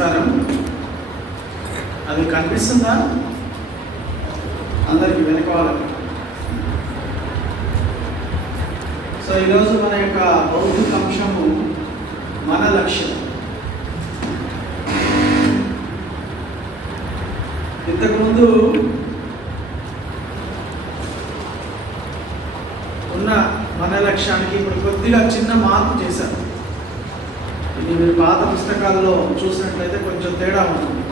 నమస్కారం. అది కనిపిస్తుందా అందరికి వెనుకోవాలి? సో ఈరోజు మన యొక్క భౌతిక అంశము మన లక్ష్యం. ఇంతకుముందు ఉన్న మన లక్ష్యానికి ఇప్పుడు కొద్దిగా చిన్న మార్పు చేశారు. ఇది మీరు పాత పుస్తకాల్లో చూసినట్లయితే కొంచెం తేడా ఉంటుంది.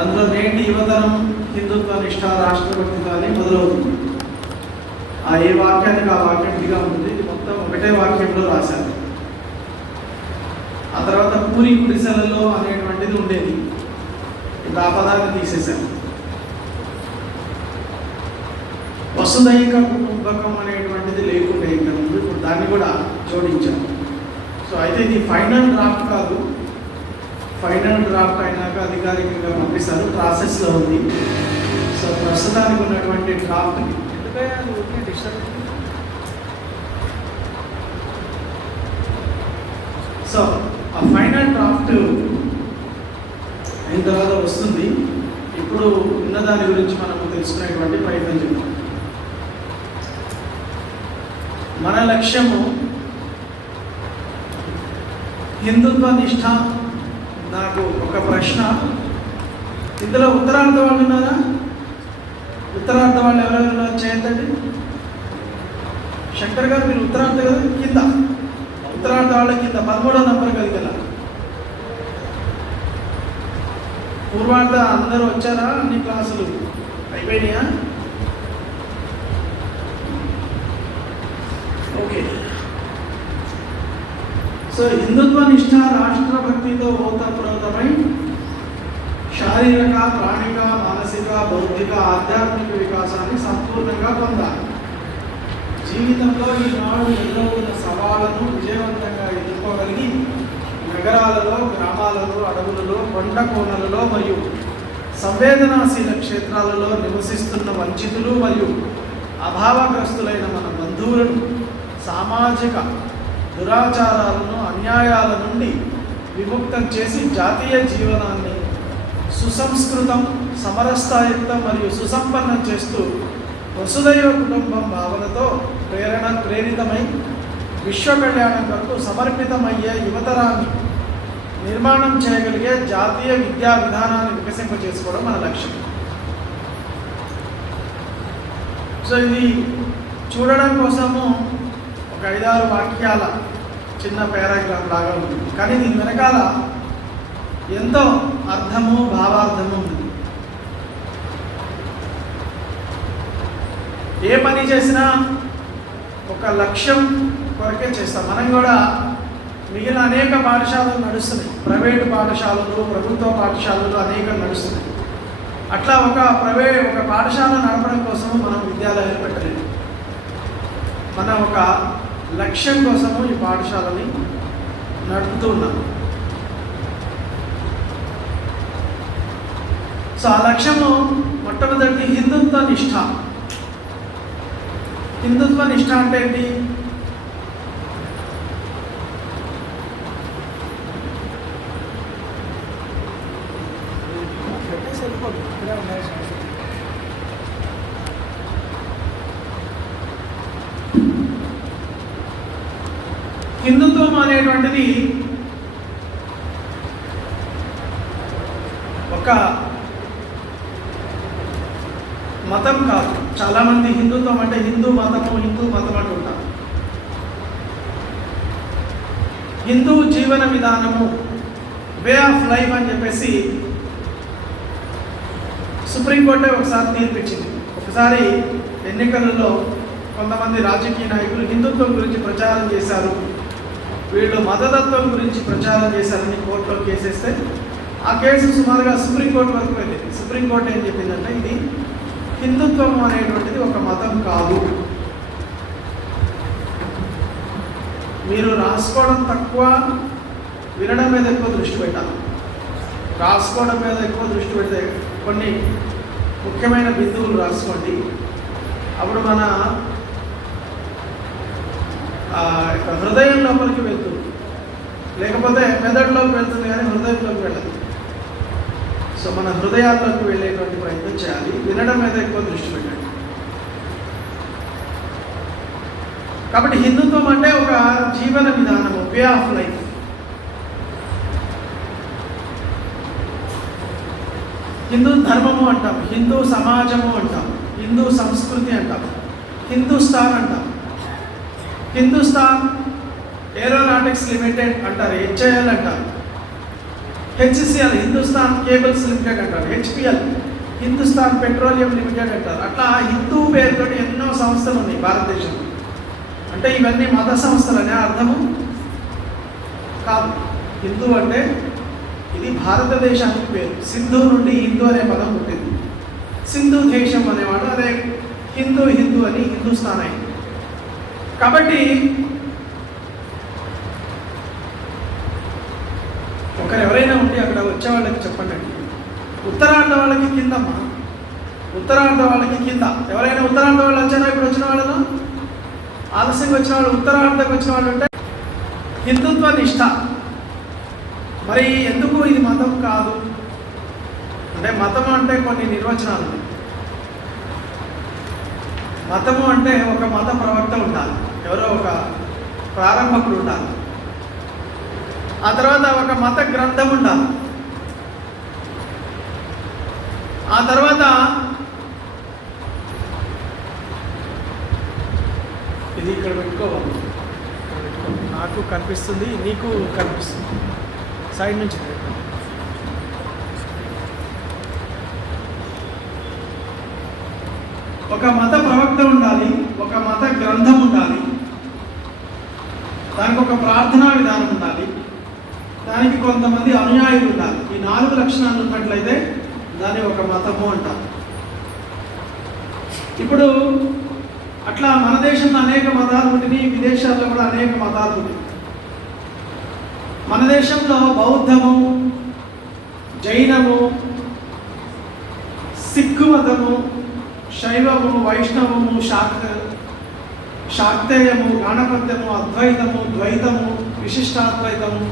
అందులో నేటి యువతరం హిందుత్వ నిష్ఠ రాష్ట్రభక్తితో అని మొదలవుతుంది. ఏ వాక్యానికి ఆ వాక్యం ఇదిగా ఉంటుంది. ఇది మొత్తం ఒకటే వాక్యంలో రాశారు. ఆ తర్వాత పూరి గుడిసెలలో అనేటువంటిది ఉండేది. ఇంకా ఆ పదాన్ని తీసేశారు. వసుదైక కుటుంబకం అనేటువంటిది లేకుండే ఇంకా ముందు, ఇప్పుడు దాన్ని కూడా జోడించారు. సో అయితే ఇది ఫైనల్ డ్రాఫ్ట్ కాదు. ఫైనల్ డ్రాఫ్ట్ అయినాక అధికారికంగా పంపిస్తారు, ప్రాసెస్లో ఉంది. సో ప్రస్తుతానికి ఉన్నటువంటి డ్రాఫ్ట్ సో ఆ ఫైనల్ డ్రాఫ్ట్ అయిన తర్వాత వస్తుంది. ఇప్పుడు ఉన్న దాని గురించి మనం తెలుసుకునేటువంటి ప్రయత్నం చేద్దాం. మన లక్ష్యము హిందుత్వ నిష్ఠ. నాకు ఒక ప్రశ్న, ఇందులో ఉత్తరార్ధ వాళ్ళు ఉన్నారా? ఉత్తరార్ధ వాళ్ళు ఎవరెవరు ఉన్నారు చేయండి. శంకర్ గారు మీరు ఉత్తరార్ధ కదా, కింద ఉత్తరార్ధ వాళ్ళ కింద 13వ నంబర్ కదా. పూర్వార్ధ అందరూ వచ్చారా? అన్ని క్లాసులు అయిపోయినాయా? ఓకే. సో హిందుత్వ నిష్ఠ రాష్ట్రభక్తితో ఓతప్రోతమై శారీరక, ప్రాణిక, మానసిక, బౌద్ధిక, ఆధ్యాత్మిక వికాసాన్ని సంపూర్ణంగా పొందాలి. జీవితంలో ఈనాడు ఎదురవుతున్న సవాళ్లను విజయవంతంగా ఎదుర్కోగలిగి నగరాలలో, గ్రామాలలో, అడవులలో, కొండ కోణలలో మరియు సంవేదనాశీల క్షేత్రాలలో నివసిస్తున్న వంచితులు మరియు అభావగ్రస్తులైన మన బంధువులను సామాజిక దురాచారాలను, అన్యాయాల నుండి విముక్తం చేసి జాతీయ జీవనాన్ని సుసంస్కృతం, సమరస్థాయుక్తం మరియు సుసంపన్నం చేస్తూ వసుదైవ కుటుంబం భావనతో ప్రేరితమై విశ్వ కళ్యాణం కొరకు సమర్పితమయ్యే యువతరాన్ని నిర్మాణం చేయగలిగే జాతీయ విద్యా విధానాన్ని వికసింపజేసుకోవడం మన లక్ష్యం. సో ఇది చూడడం కోసము ఒక 5-6 వాక్యాల చిన్న పారాగ్రాఫ్ లాగా ఉంటుంది, కానీ దీని వెనకాల ఎంతో అర్థము, భావార్థము ఉంది. ఏ పని చేసినా ఒక లక్ష్యం కొరకే చేస్తాం. మనం కూడా మిగిలిన అనేక పాఠశాలలు నడుస్తున్నాయి. ప్రైవేటు పాఠశాలలు, ప్రభుత్వ పాఠశాలలు అనేకం నడుస్తున్నాయి. అట్లా ఒక పాఠశాల నడపడం కోసము మనం విద్యాలయాలు పెట్టలేదు. మన ఒక లక్ష్యం కోసము ఈ పాఠశాలని నడుపుతూ ఉన్నాం. సో ఆ లక్ష్యము మొట్టమొదటి హిందుత్వ నిష్ఠ. హిందుత్వ నిష్ఠ అంటే ఏంటి? హిందుత్వం అనేటువంటిది ఒక మతం కాదు. చాలామంది హిందుత్వం అంటే హిందూ మతం అంటుంటారు. హిందూ జీవన విధానము, వే ఆఫ్ లైఫ్ అని చెప్పేసి సుప్రీంకోర్టే ఒకసారి తీర్పిచ్చింది. ఒకసారి ఎన్నికలలో కొంతమంది రాజకీయ నాయకులు హిందుత్వం గురించి ప్రచారం చేశారు, వీళ్ళు మతతత్వం గురించి ప్రచారం చేశారని కోర్టులో కేసేస్తే ఆ కేసు సుమారుగా సుప్రీంకోర్టు వరకు వెళ్ళింది. సుప్రీంకోర్టు ఏం చెప్పిందంటే ఇది హిందుత్వం అనేటువంటిది ఒక మతం కాదు. మీరు రాసుకోవడం తక్కువ, వినడం మీద ఎక్కువ దృష్టి పెట్టాలి. రాసుకోవడం మీద ఎక్కువ దృష్టి పెడితే కొన్ని ముఖ్యమైన బిందువులు రాసుకోండి. అప్పుడు మన హృదయం లోపలికి వెళ్తుంది, లేకపోతే మెదడులోకి వెళ్తుంది కానీ హృదయంలోకి వెళ్ళదు. సో మన హృదయాల్లోకి వెళ్ళేటువంటి ప్రయత్నం చేయాలి, వినడం మీద ఎక్కువ దృష్టి పెట్టండి. కాబట్టి హిందుత్వం అంటే ఒక జీవన విధానము, వే ఆఫ్ లైఫ్. హిందూ ధర్మము అంటాం, హిందూ సమాజము అంటాం, హిందూ సంస్కృతి అంటాం, హిందుస్థాన్ అంటాం. హిందుస్థాన్ ఏరోనాటిక్స్ లిమిటెడ్ అంటారు, హెచ్ఐఎల్ అంటారు, హెచ్సిఎల్ హిందుస్థాన్ కేబుల్స్ లిమిటెడ్ అంటారు, హెచ్పిఎల్ హిందుస్థాన్ పెట్రోలియం లిమిటెడ్ అంటారు. అట్లా హిందూ పేరుతో ఎన్నో సంస్థలు ఉన్నాయి భారతదేశంలో. అంటే ఇవన్నీ మత సంస్థలనే అర్థము కాదు. హిందూ అంటే ఇది భారతదేశానికి పేరు. సింధు నుండి హిందూ అనే పదం పుట్టింది. సింధు దేశం అనేవాడు, అదే హిందూ హిందూ అని హిందుస్థాన్ అయింది. కాబట్టి ఒకరు ఎవరైనా ఉండి అక్కడ వచ్చే వాళ్ళకి చెప్పండి, ఉత్తరాంధ్ర వాళ్ళకి కిందమ్మా, ఉత్తరాంధ్ర వాళ్ళకి కింద. ఎవరైనా ఉత్తరాంధ్ర వాళ్ళు వచ్చారా? ఇప్పుడు వచ్చిన వాళ్ళను, ఆలస్యంగా వచ్చిన వాళ్ళు, ఉత్తరాంధ్రకు వచ్చిన వాళ్ళు అంటే హిందుత్వ నిష్ఠ. మరి ఎందుకు ఇది మతం కాదు అంటే, మతం అంటే కొన్ని నిర్వచనాలు ఉన్నాయి. మతము అంటే ఒక మత ప్రవక్త ఉండాలి, ఎవరో ఒక ప్రారంభకుడు ఉండాలి, ఆ తర్వాత ఒక మత గ్రంథం ఉండాలి, ఆ తర్వాత ఇది ఇక్కడ పెట్టుకోవాలి, నాకు కనిపిస్తుంది, నీకు కనిపిస్తుంది, సైడ్ నుంచి ఒక మత ప్రవక్త ఉండాలి, ఒక మత గ్రంథం ఉండాలి, దానికి ఒక ప్రార్థనా విధానం ఉండాలి, దానికి కొంతమంది అనుయాయులు ఉండాలి. ఈ 4 లక్షణాలు ఉన్నట్లయితే దాన్ని ఒక మతము అంటారు. ఇప్పుడు అట్లా మన దేశంలో అనేక మతాలు ఉంటున్నాయి, విదేశాల్లో కూడా అనేక మతాలు ఉన్నాయి. మన దేశంలో బౌద్ధము, జైనము, సిక్కు మతము, శైవము, వైష్ణవము, శాక్తేయము, గణపత్యము, అద్వైతము, ద్వైతము, విశిష్టాద్వైతము,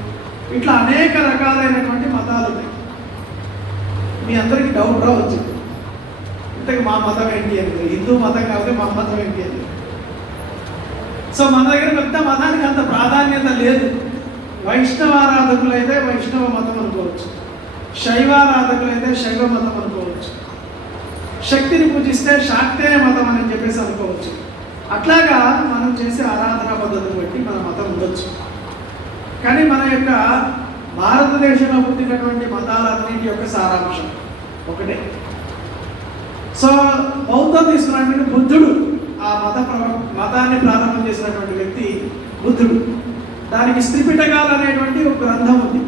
ఇట్లా అనేక రకాలైనటువంటి మతాలు ఉన్నాయి. మీ అందరికీ డౌట్ రావచ్చు, ఇంతకు మా మతం ఏంటి అని, హిందూ మతం కాబట్టి మా మతం ఏంటి అని. సో మన దగ్గర పెద్ద మతానికి అంత ప్రాధాన్యత లేదు. వైష్ణవారాధకులైతే వైష్ణవ మతం అనుకోవచ్చు, శైవారాధకులైతే శైవ మతం అనుకోవచ్చు, శక్తిని పూజిస్తే శాక్తేయ మతం అని చెప్పేసి అనుకోవచ్చు. అట్లాగా మనం చేసే ఆరాధనా పద్ధతిని బట్టి మన మతం ఉండొచ్చు. కానీ మన యొక్క భారతదేశంలో పుట్టినటువంటి మతాలన్నింటి యొక్క సారాంశం ఒకటే. సో బౌద్ధం తీసుకున్నటువంటి బుద్ధుడు, ఆ మతాన్ని ప్రారంభం చేసినటువంటి వ్యక్తి బుద్ధుడు. దానికి త్రిపిటకాలు అనేటువంటి ఒక గ్రంథం ఉంది,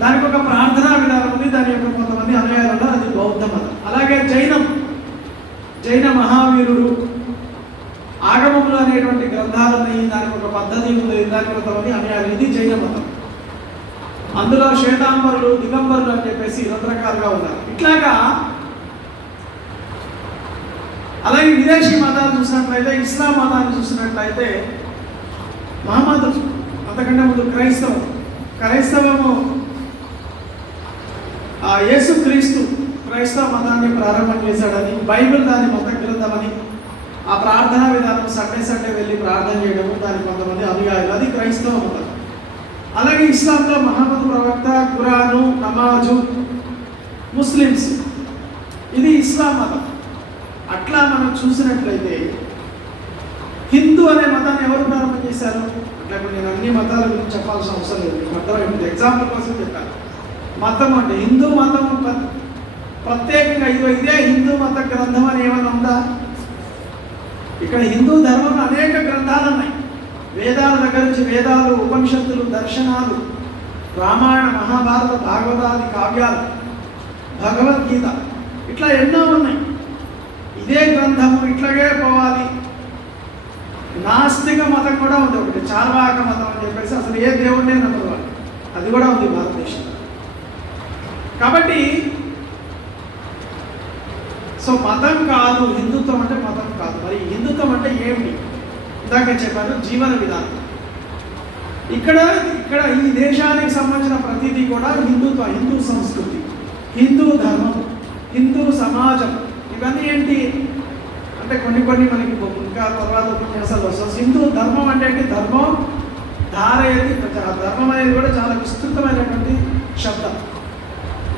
దానికి ఒక ప్రార్థనా విధానం ఉంది, దాని యొక్క కొంతమంది అనుయాయులు, అది బౌద్ధ మతం. అలాగే జైన మహావీరుడు, ఆగమములు అనేటువంటి గ్రంథాలు ఉన్నాయి, దానికి ఒక పద్ధతి ఉంది, దానికి కొంతమంది అనుయాయులు, ఇది జైన మతం. అందులో శ్వేతాంబరులు, దిగంబరులు అని చెప్పేసి రకరకాలుగా ఉన్నారు. ఇట్లాగా అలాగే విదేశీ మతాలు చూసినట్లయితే, ఇస్లాం మతాన్ని చూసినట్లయితే మహమ్మద్, అంతకంటే ముందు క్రైస్తవము యేసుక్రీస్తు క్రైస్తవ మతాన్ని ప్రారంభం చేశాడని, బైబిల్ దాని మత గ్రంథమని, ఆ ప్రార్థనా విధానం సండే వెళ్ళి ప్రార్థన చేయడము, దానికి కొంతమంది అనుయాయులు, అది క్రైస్తవ మతం. అలాగే ఇస్లాంలో మహమ్మద్ ప్రవక్త, ఖురాను, నమాజు, ముస్లిమ్స్, ఇది ఇస్లాం మతం. అట్లా మనం చూసినట్లయితే హిందూ అనే మతాన్ని ఎవరు ప్రారంభం చేశారు? అట్లా నేను అన్ని మతాల గురించి చెప్పాల్సిన అవసరం లేదు, మీకు అర్థమైంది, ఎగ్జాంపుల్ కోసం చెప్పాను. మతం అంటే హిందూ మతం ప్రత్యేకంగా ఇదే హిందూ మత గ్రంథం అని ఏమైనా ఉందా? ఇక్కడ హిందూ ధర్మంలో అనేక గ్రంథాలు ఉన్నాయి. వేదాల దగ్గర నుంచి వేదాలు, ఉపనిషత్తులు, దర్శనాలు, రామాయణ, మహాభారత, భాగవతాది కావ్యాలు, భగవద్గీత, ఇట్లా ఎన్నో ఉన్నాయి. ఇదే గ్రంథము, ఇట్లాగే పోవాలి. నాస్తిక మతం కూడా ఉంది ఒకటి, చార్వాక మతం అని చెప్పేసి అసలు ఏ దేవుడినే నమ్మరు వాళ్ళు, అది కూడా ఉంది భారతదేశంలో. కాబట్టి సో మతం కాదు, హిందుత్వం అంటే మతం కాదు. మరి హిందుత్వం అంటే ఏమిటి? ఇందాక చెప్పాను, జీవన విధానం. ఇక్కడ ఈ దేశానికి సంబంధించిన ప్రతిదీ కూడా హిందూ సంస్కృతి. హిందూ ధర్మం, హిందూ సమాజం, ఇవన్నీ ఏంటి అంటే కొన్ని మనకి ఇంకా తర్వాత ఉపన్యాసాలు వస్తాం. హిందూ ధర్మం అంటే ఏంటి? ధర్మం ధారయతి ప్రజా. ధర్మం అనేది కూడా చాలా విస్తృతమైనటువంటి శబ్దం.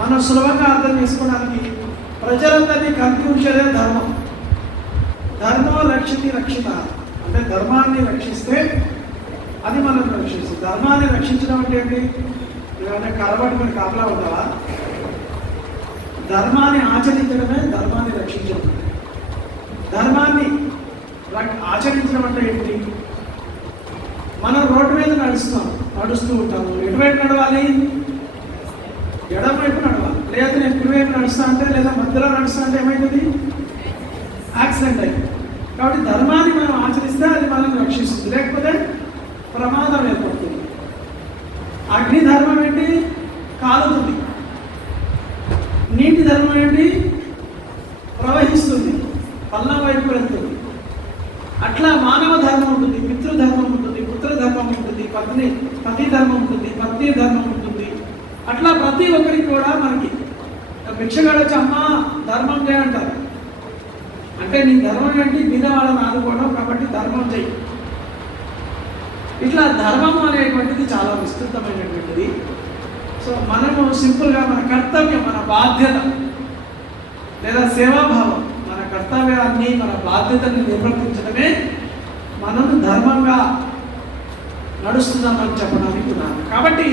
మనం సులభంగా అర్థం చేసుకోవడానికి ప్రజలందరినీ కలిపి ఉంచేదే ధర్మం. ధర్మో రక్షితి రక్షిత అంటే ధర్మాన్ని రక్షిస్తే అది మనం రక్షిస్తుంది. ధర్మాన్ని రక్షించడం అంటే ఏంటి? ఏమంటే కలబట్టుకుని కాపలా ఉండాలా? ధర్మాన్ని ఆచరించడమే ధర్మాన్ని రక్షించడం. ధర్మాన్ని ఆచరించడం అంటే ఏంటి? మనం రోడ్డు మీద నడుస్తూ ఉంటాము. ఎటువైపు నడవాలి? ఎడమ వైపు నడవాలి. లేదా నేను కుడివైపు నడుస్తా అంటే లేదా మధ్యలో నడుస్తా అంటే ఏమైతుంది? యాక్సిడెంట్ అయింది. కాబట్టి ధర్మాన్ని మనం ఆచరిస్తే అది మనం రక్షిస్తుంది, లేకపోతే ప్రమాదం ఏర్పడుతుంది. అగ్ని ధర్మం ఏంటి? కాలుతుంది. నీటి ధర్మం ఏంటి? ప్రవహిస్తుంది, పల్లం వైపు వెళ్తుంది. అట్లా మానవ ధర్మం ఉంటుంది, పితృధర్మం ఉంటుంది, పుత్రధర్మం ఉంటుంది, పతి ధర్మం ఉంటుంది, పత్ని ధర్మం ఉంటుంది. అట్లా ప్రతి ఒక్కరికి కూడా మనకి భిక్షగాడు వచ్చి అమ్మ ధర్మం చేయంటారు. అంటే నీ ధర్మం ఏంటి? మీద వాళ్ళని ఆదుకోవడం, కాబట్టి ధర్మం చేయి. ఇట్లా ధర్మం అనేటువంటిది చాలా విస్తృతమైనటువంటిది. సో మనము సింపుల్గా మన కర్తవ్యం, మన బాధ్యత లేదా సేవాభావం, మన కర్తవ్యాన్ని మన బాధ్యతని నిర్వర్తించడమే మనం ధర్మంగా నడుస్తున్నామని చెప్పడానికి ఉన్నాను. కాబట్టి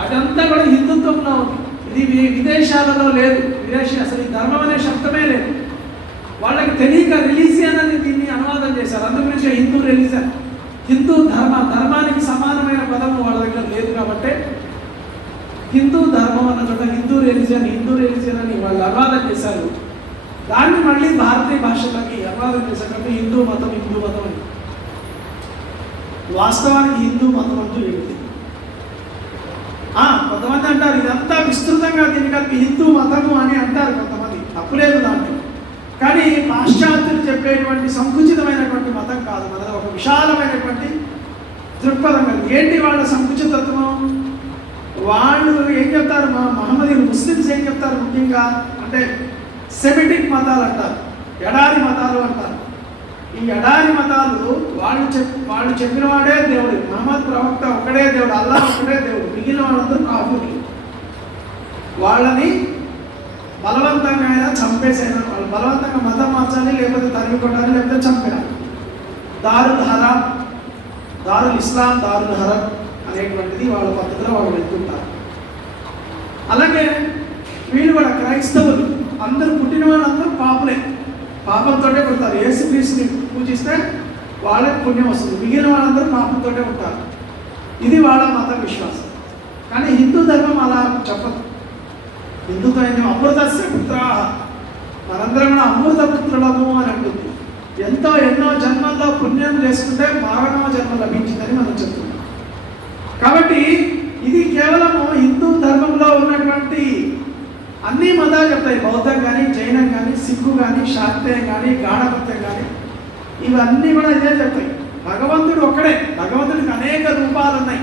అదంతా కూడా హిందుత్వంలో ఉంది. ఇది విదేశాలలో లేదు. అసలు ఈ ధర్మం అనే శబ్దమే లేదు. వాళ్ళకి తెలియక రిలీజియన్ అని దీన్ని అనువాదం చేశారు. అందుగురించి హిందూ రిలీజియన్, హిందూ ధర్మానికి సమానమైన పదము వాళ్ళ దగ్గర లేదు. కాబట్టి హిందూ ధర్మం అన్న చోట హిందూ రిలీజియన్ అని వాళ్ళు అనువాదం చేశారు. దాన్ని మళ్ళీ భారతీయ భాషలకి అనువాదం చేశారు. హిందూ మతం అని. వాస్తవానికి హిందూ మతం అంటూ ఏమిటి? కొంతమంది అంటారు ఇదంతా విస్తృతంగా దీన్ని కలిపి హిందూ మతము అని అంటారు కొంతమంది. తప్పులేదు దాంట్లో. కానీ పాశ్చాత్యులు చెప్పేటువంటి సంకుచితమైనటువంటి మతం కాదు. మనది ఒక విశాలమైనటువంటి దృక్పథం కాదు. ఏంటి వాళ్ళ సంకుచితత్వం? వాళ్ళు ఏం చెప్తారు? మహమ్మదీయులు, ముస్లిమ్స్ ఏం చెప్తారు? ముఖ్యంగా అంటే సెమిటిక్ మతాలు అంటారు, ఎడారి మతాలు అంటారు. ఈ ఎడారి మతాలు వాళ్ళు చెప్పిన వాడే దేవుడు, మహమ్మద్ ప్రవక్త ఒక్కడే దేవుడు, అల్లాహ్ ఒక్కడే దేవుడు, మిగిలిన వాళ్ళందరూ కాఫీలు. వాళ్ళని బలవంతంగా అయినా చంపేసైనా, వాళ్ళు బలవంతంగా మతం మార్చాలి, లేకపోతే తరిమి కొట్టాలి, లేకపోతే చంపేయాలి. దారుల్ హరాం, దారుల్ ఇస్లాం, దారుల్ హరం అనేటువంటిది వాళ్ళ పద్ధతిలో వాళ్ళు వెళ్తుంటారు. అలాగే వీళ్ళు కూడా క్రైస్తవులు, అందరూ పుట్టిన వాళ్ళందరూ పాపులే, పాపంతో పుడతారు. యేసుక్రీస్తుని పూజిస్తే వాళ్ళకి పుణ్యం వస్తుంది, మిగిలిన వాళ్ళందరూ పాపంతో ఉంటారు. ఇది వాళ్ళ మత విశ్వాసం. కానీ హిందూ ధర్మం అలా చెప్పదు. హిందుత్వం ఏంటి? అమృతస్య పుత్రాః, మనందరం కూడా అమృత పుత్రులము అని అంటుంది. ఎన్నో జన్మల్లో పుణ్యం చేసుకుంటే మారణవ జన్మ లభించిందని మనం చెప్తున్నాం. కాబట్టి ఇది కేవలము హిందూ ధర్మంలో ఉన్నటువంటి అన్ని మతాలు చెప్తాయి. బౌద్ధం కానీ, జైనం కానీ, సిక్కు కానీ, శాక్తేయం కానీ, గాఢభక్తం కానీ, ఇవన్నీ కూడా ఇదే చెప్తాయి. భగవంతుడు ఒక్కడే, భగవంతుడికి అనేక రూపాలు ఉన్నాయి.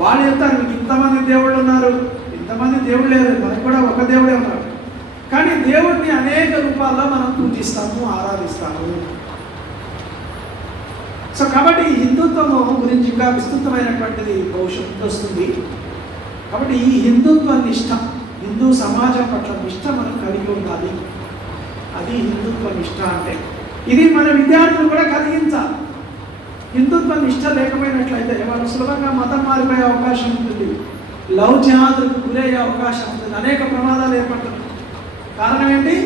వాళ్ళు చెప్తారు మీకు ఇంతమంది దేవుళ్ళు ఉన్నారు, ఇంతమంది దేవుడు లేరు, మనకు కూడా ఒక దేవుడే ఉన్నాడు. కానీ దేవుడిని అనేక రూపాల్లో మనం పూజిస్తాము, ఆరాధిస్తాము. సో కాబట్టి హిందుత్వము గురించి ఇంకా విస్తృతమైనటువంటిది భవిష్యత్తు వస్తుంది. కాబట్టి ఈ హిందుత్వ నిష్ట, హిందూ సమాజం పట్ల నిష్ట మనం కలిగి ఉండాలి. అది హిందుత్వ నిష్ట అంటే. ఇది మన విద్యార్థులు కూడా కలిగించాలి. హిందుత్వ నిష్ట లేకపోయినట్లయితే వాళ్ళు సులభంగా మతం మారిపోయే అవకాశం ఉంటుంది, లవ్ జిహాదులకు గురయ్యే అవకాశం ఉంటుంది, అనేక ప్రమాదాలు ఏర్పడుతుంది. కారణం ఏంటి?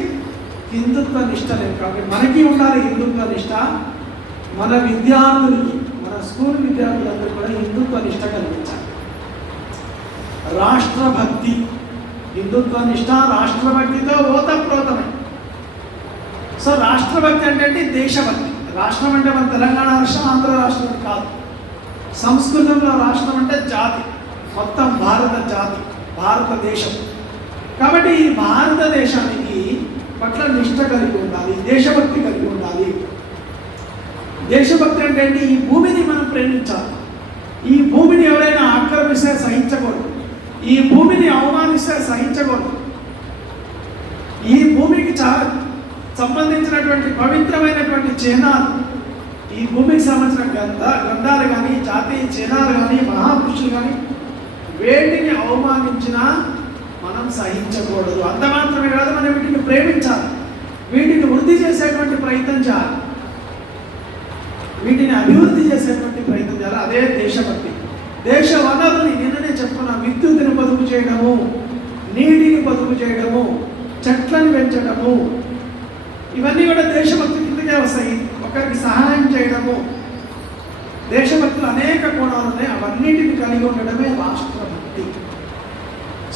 హిందుత్వ నిష్ట లేదు. కాబట్టి మనకి ఉండాలి హిందుత్వ నిష్ట. మన విద్యార్థులకి, మన స్కూల్ విద్యార్థులందరూ కూడా హిందుత్వ నిష్ట కలిగించాలి. రాష్ట్రభక్తి, హిందుత్వ నిష్ట రాష్ట్రభక్తితో ఓతప్రోతమే. సో రాష్ట్రభక్తి అంటే దేశభక్తి. రాష్ట్రం అంటే మన తెలంగాణ రాష్ట్రం, ఆంధ్ర రాష్ట్రం కాదు. సంస్కృతంలో రాష్ట్రం అంటే జాతి, మొత్తం భారత జాతి, భారతదేశం. కాబట్టి ఈ భారతదేశానికి పట్ల నిష్ట కలిగి ఉండాలి, దేశభక్తి కలిగి ఉండాలి. దేశభక్తి అంటే ఈ భూమిని మనం ప్రేమించాలి. ఈ భూమిని ఎవరైనా ఆక్రమిస్తే సహించకూడదు. ఈ భూమిని అవమానిస్తే సహించకూడదు. ఈ భూమికి సంబంధించినటువంటి పవిత్రమైనటువంటి చిహ్నాలు, ఈ భూమికి సంబంధించిన గ్రంథాలు కానీ, జాతీయ చిహ్నాలు కానీ, మహాపురుషులు కానీ వేటిని అవమానించినా మనం సహించకూడదు. అంత మాత్రమే కాదు, మనం వీటిని ప్రేమించాలి, వీటిని వృద్ధి చేసేటువంటి ప్రయత్నం చేయాలి, వీటిని అభివృద్ధి చేసేటువంటి ప్రయత్నం చేయాలి. అదే దేశభక్తి. దేశ వనరుని నిన్ననే చెప్పుకున్న విద్యుత్తుని పొదుపు చేయడము, నీటిని పొదుపు చేయడము, చెట్లను పెంచడము, ఇవన్నీ కూడా దేశభక్తి కిందకే వస్తాయి. ఒకరికి సహాయం చేయడము, దేశభక్తులు అనేక కోణాలు ఉన్నాయి. అవన్నిటిని కలిగి ఉండడమే రాష్ట్రభక్తి.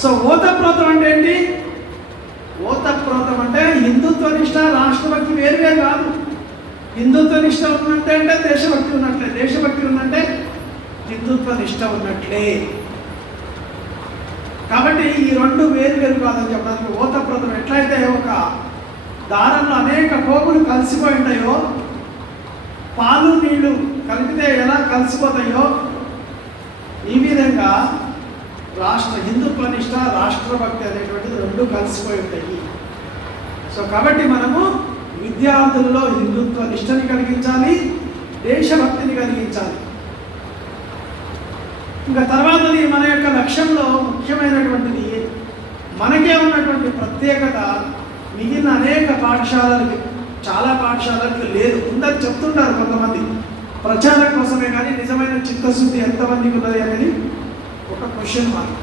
సో ఓతప్రోతం అంటే ఏంటి? ఓతప్రోతం అంటే హిందుత్వ నిష్ట, రాష్ట్రభక్తి వేరువేరు కాదు. హిందుత్వ నిష్ట ఉన్నట్టే అంటే దేశభక్తి ఉన్నట్లే, దేశభక్తి ఉన్నట్టే హిందుత్వ నిష్ట ఉన్నట్లే. కాబట్టి ఈ రెండు వేరు వేరు కాదని చెప్పడానికి ఓతప్రోతం ఎట్లయితే ఒక దారంలో అనేక పోగులు కలిసిపోయి ఉంటాయో, పాలు నీళ్లు కలిపితే ఎలా కలిసిపోతాయో, ఈ విధంగా హిందుత్వ నిష్ట, రాష్ట్రభక్తి అనేటువంటిది రెండు కలిసిపోయి ఉంటాయి. సో కాబట్టి మనము విద్యార్థుల్లో హిందుత్వ నిష్టని కలిగించాలి, దేశభక్తిని కలిగించాలి. ఇంకా తర్వాతది మన యొక్క లక్ష్యంలో ముఖ్యమైనటువంటిది, మనకే ఉన్నటువంటి ప్రత్యేకత మిగిలిన అనేక పాఠశాలలకి, చాలా పాఠశాలలకు లేదు. ఉందని చెప్తుంటారు కొంతమంది, ప్రచారం కోసమే, కానీ నిజమైన చిత్తశుద్ధి ఎంతమందికి ఉన్నది అనేది ఒక క్వశ్చన్ మార్క్.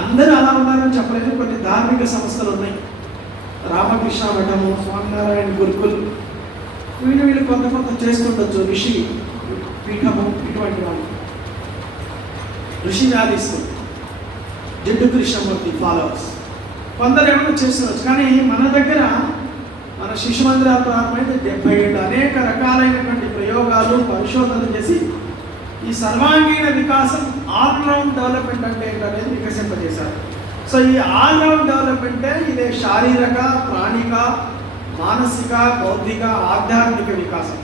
అందరూ అలా ఉన్నారని చెప్పలేదు. కొన్ని ధార్మిక సంస్థలు ఉన్నాయి, రామకృష్ణ మఠము, స్వామినారాయణ గురుకుల్, వీళ్ళు కొంత చేసుకుంటచ్చు. ఋషి పీఠము, ఇటువంటి వాళ్ళు, ఋషి వ్యాధిస్తూ, జిడ్డు కృష్ణమూర్తి ఫాలోవర్స్ కొందరు ఏమైనా చేస్తున్నారు. కానీ మన దగ్గర మన శిశు మందిరాలు ప్రారంభమైతే 77 అనేక రకాలైనటువంటి ప్రయోగాలు, పరిశోధనలు చేసి ఈ సర్వాంగీణ వికాసం, ఆల్రౌండ్ డెవలప్మెంట్ అంటే ఏంటనేది వికసింపజేశారు. సో ఈ ఆల్రౌండ్ డెవలప్మెంటే ఇదే శారీరక, ప్రాణిక, మానసిక, బౌద్ధిక, ఆధ్యాత్మిక వికాసం.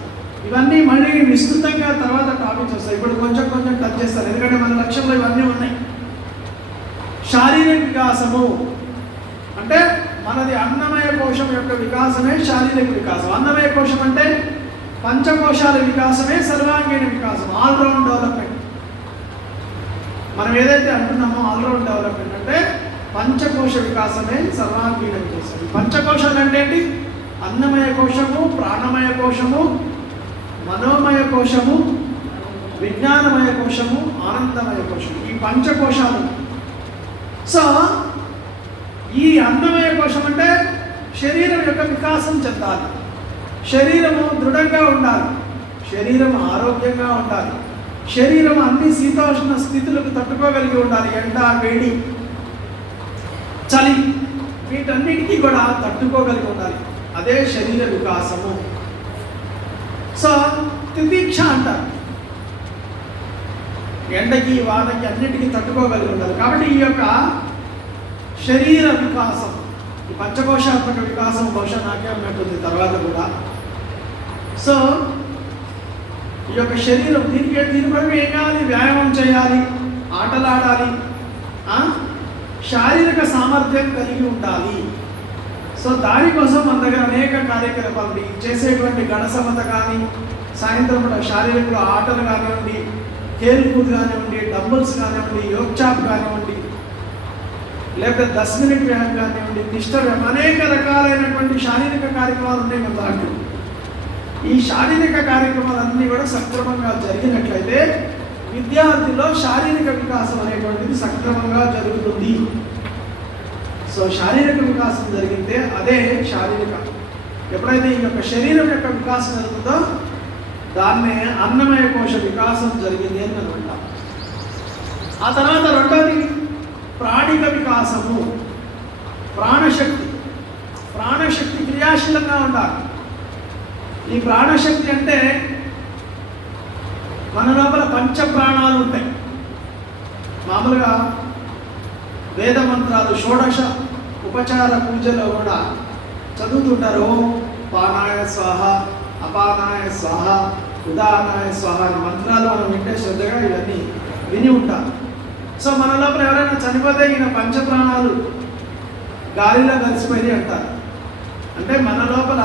ఇవన్నీ మళ్ళీ విస్తృతంగా తర్వాత టాపిక్స్ వస్తాయి. ఇప్పుడు కొంచెం టచ్ చేస్తారు, ఎందుకంటే మన లక్ష్యంలో ఇవన్నీ ఉన్నాయి. శారీరక వికాసము అంటే మనది అన్నమయ కోశం యొక్క వికాసమే శారీరక వికాసం. అన్నమయ కోశం అంటే పంచకోశాల వికాసమే సర్వాంగీణ వికాసం, ఆల్రౌండ్ డెవలప్మెంట్. మనం ఏదైతే అంటున్నామో ఆల్రౌండ్ డెవలప్మెంట్ అంటే పంచకోశ వికాసమే సర్వాంగీణ వికాసం. పంచకోశాలు అంటే ఏంటి? అన్నమయ కోశము, ప్రాణమయ కోశము, మనోమయ కోశము, విజ్ఞానమయ కోశము, ఆనందమయ కోశము, ఈ పంచకోశాలు. సో ఈ అన్నమయ కోశం అంటే శరీరం యొక్క వికాసం చెందాలి, శరీరము దృఢంగా ఉండాలి, శరీరం ఆరోగ్యంగా ఉండాలి, శరీరం అన్ని శీతోష్ణ స్థితులకు తట్టుకోగలిగి ఉండాలి. ఎండ, వేడి, చలి, వీటన్నిటికీ కూడా తట్టుకోగలిగి ఉండాలి. అదే శరీర వికాసము. సో తితీక్ష అంటారు, ఎండకి, వానకి, అన్నిటికీ తట్టుకోగలిగి ఉండాలి. కాబట్టి ఈ యొక్క శరీర వికాసం, ఈ పంచకోశాత్మక వికాసం బహుశా నాకే ఉన్నట్టుంది తర్వాత కూడా. సో ఈ యొక్క శరీరం దీనిపై ఏం కావాలి? వ్యాయామం చేయాలి, ఆటలాడాలి, శారీరక సామర్థ్యం కలిగి ఉండాలి. సో దానికోసం మన దగ్గర అనేక కార్యకలాపాలు చేసేటువంటి గణసమత కానీ, సాయంత్రం పూట శారీరక ఆటలు కానివ్వండి, కేల్కూద్ కానివ్వండి, డంబుల్స్ కానివ్వండి, యోగ్చాప్ కానివ్వండి, లేకపోతే 10 మినిట్ వ్యాయామం కానివ్వండి, నిష్ఠ వ్యాయామం, అనేక రకాలైనటువంటి శారీరక కార్యక్రమాలు ఉన్నాయి మన దాంట్లో. ఈ శారీరక కార్యక్రమాలన్నీ కూడా సక్రమంగా జరిగినట్లయితే విద్యార్థుల్లో శారీరక వికాసం అనేటువంటిది సక్రమంగా జరుగుతుంది. సో శారీరక వికాసం జరిగితే అదే శారీరక, ఎప్పుడైతే ఈ యొక్క శరీరం యొక్క వికాసం జరుగుతుందో దాన్నే అన్నమయ కోశ వికాసం జరిగింది అని మనం అంటాం. ఆ తర్వాత రెండోది ప్రాణిక వికాసము, ప్రాణశక్తి. ప్రాణశక్తి క్రియాశీలంగా ఉండాలి. ఈ ప్రాణశక్తి అంటే మన లోపల పంచ ప్రాణాలు ఉంటాయి. మామూలుగా వేద మంత్రాలు, షోడశ ఉపచార పూజలో కూడా చదువుతుంటారు. ఓం పానాయ స్వాహ, అపానాయ స్వాహ, ఉదానాయ స్వాహ అనే మంత్రాలు మనం వింటే శ్రద్ధగా ఇవన్నీ విని ఉంటారు. సో మన లోపల ఎవరైనా చనిపోతే ఈయన పంచప్రాణాలు గాలిలో కలిసిపోయి అంటారు. అంటే మన లోపల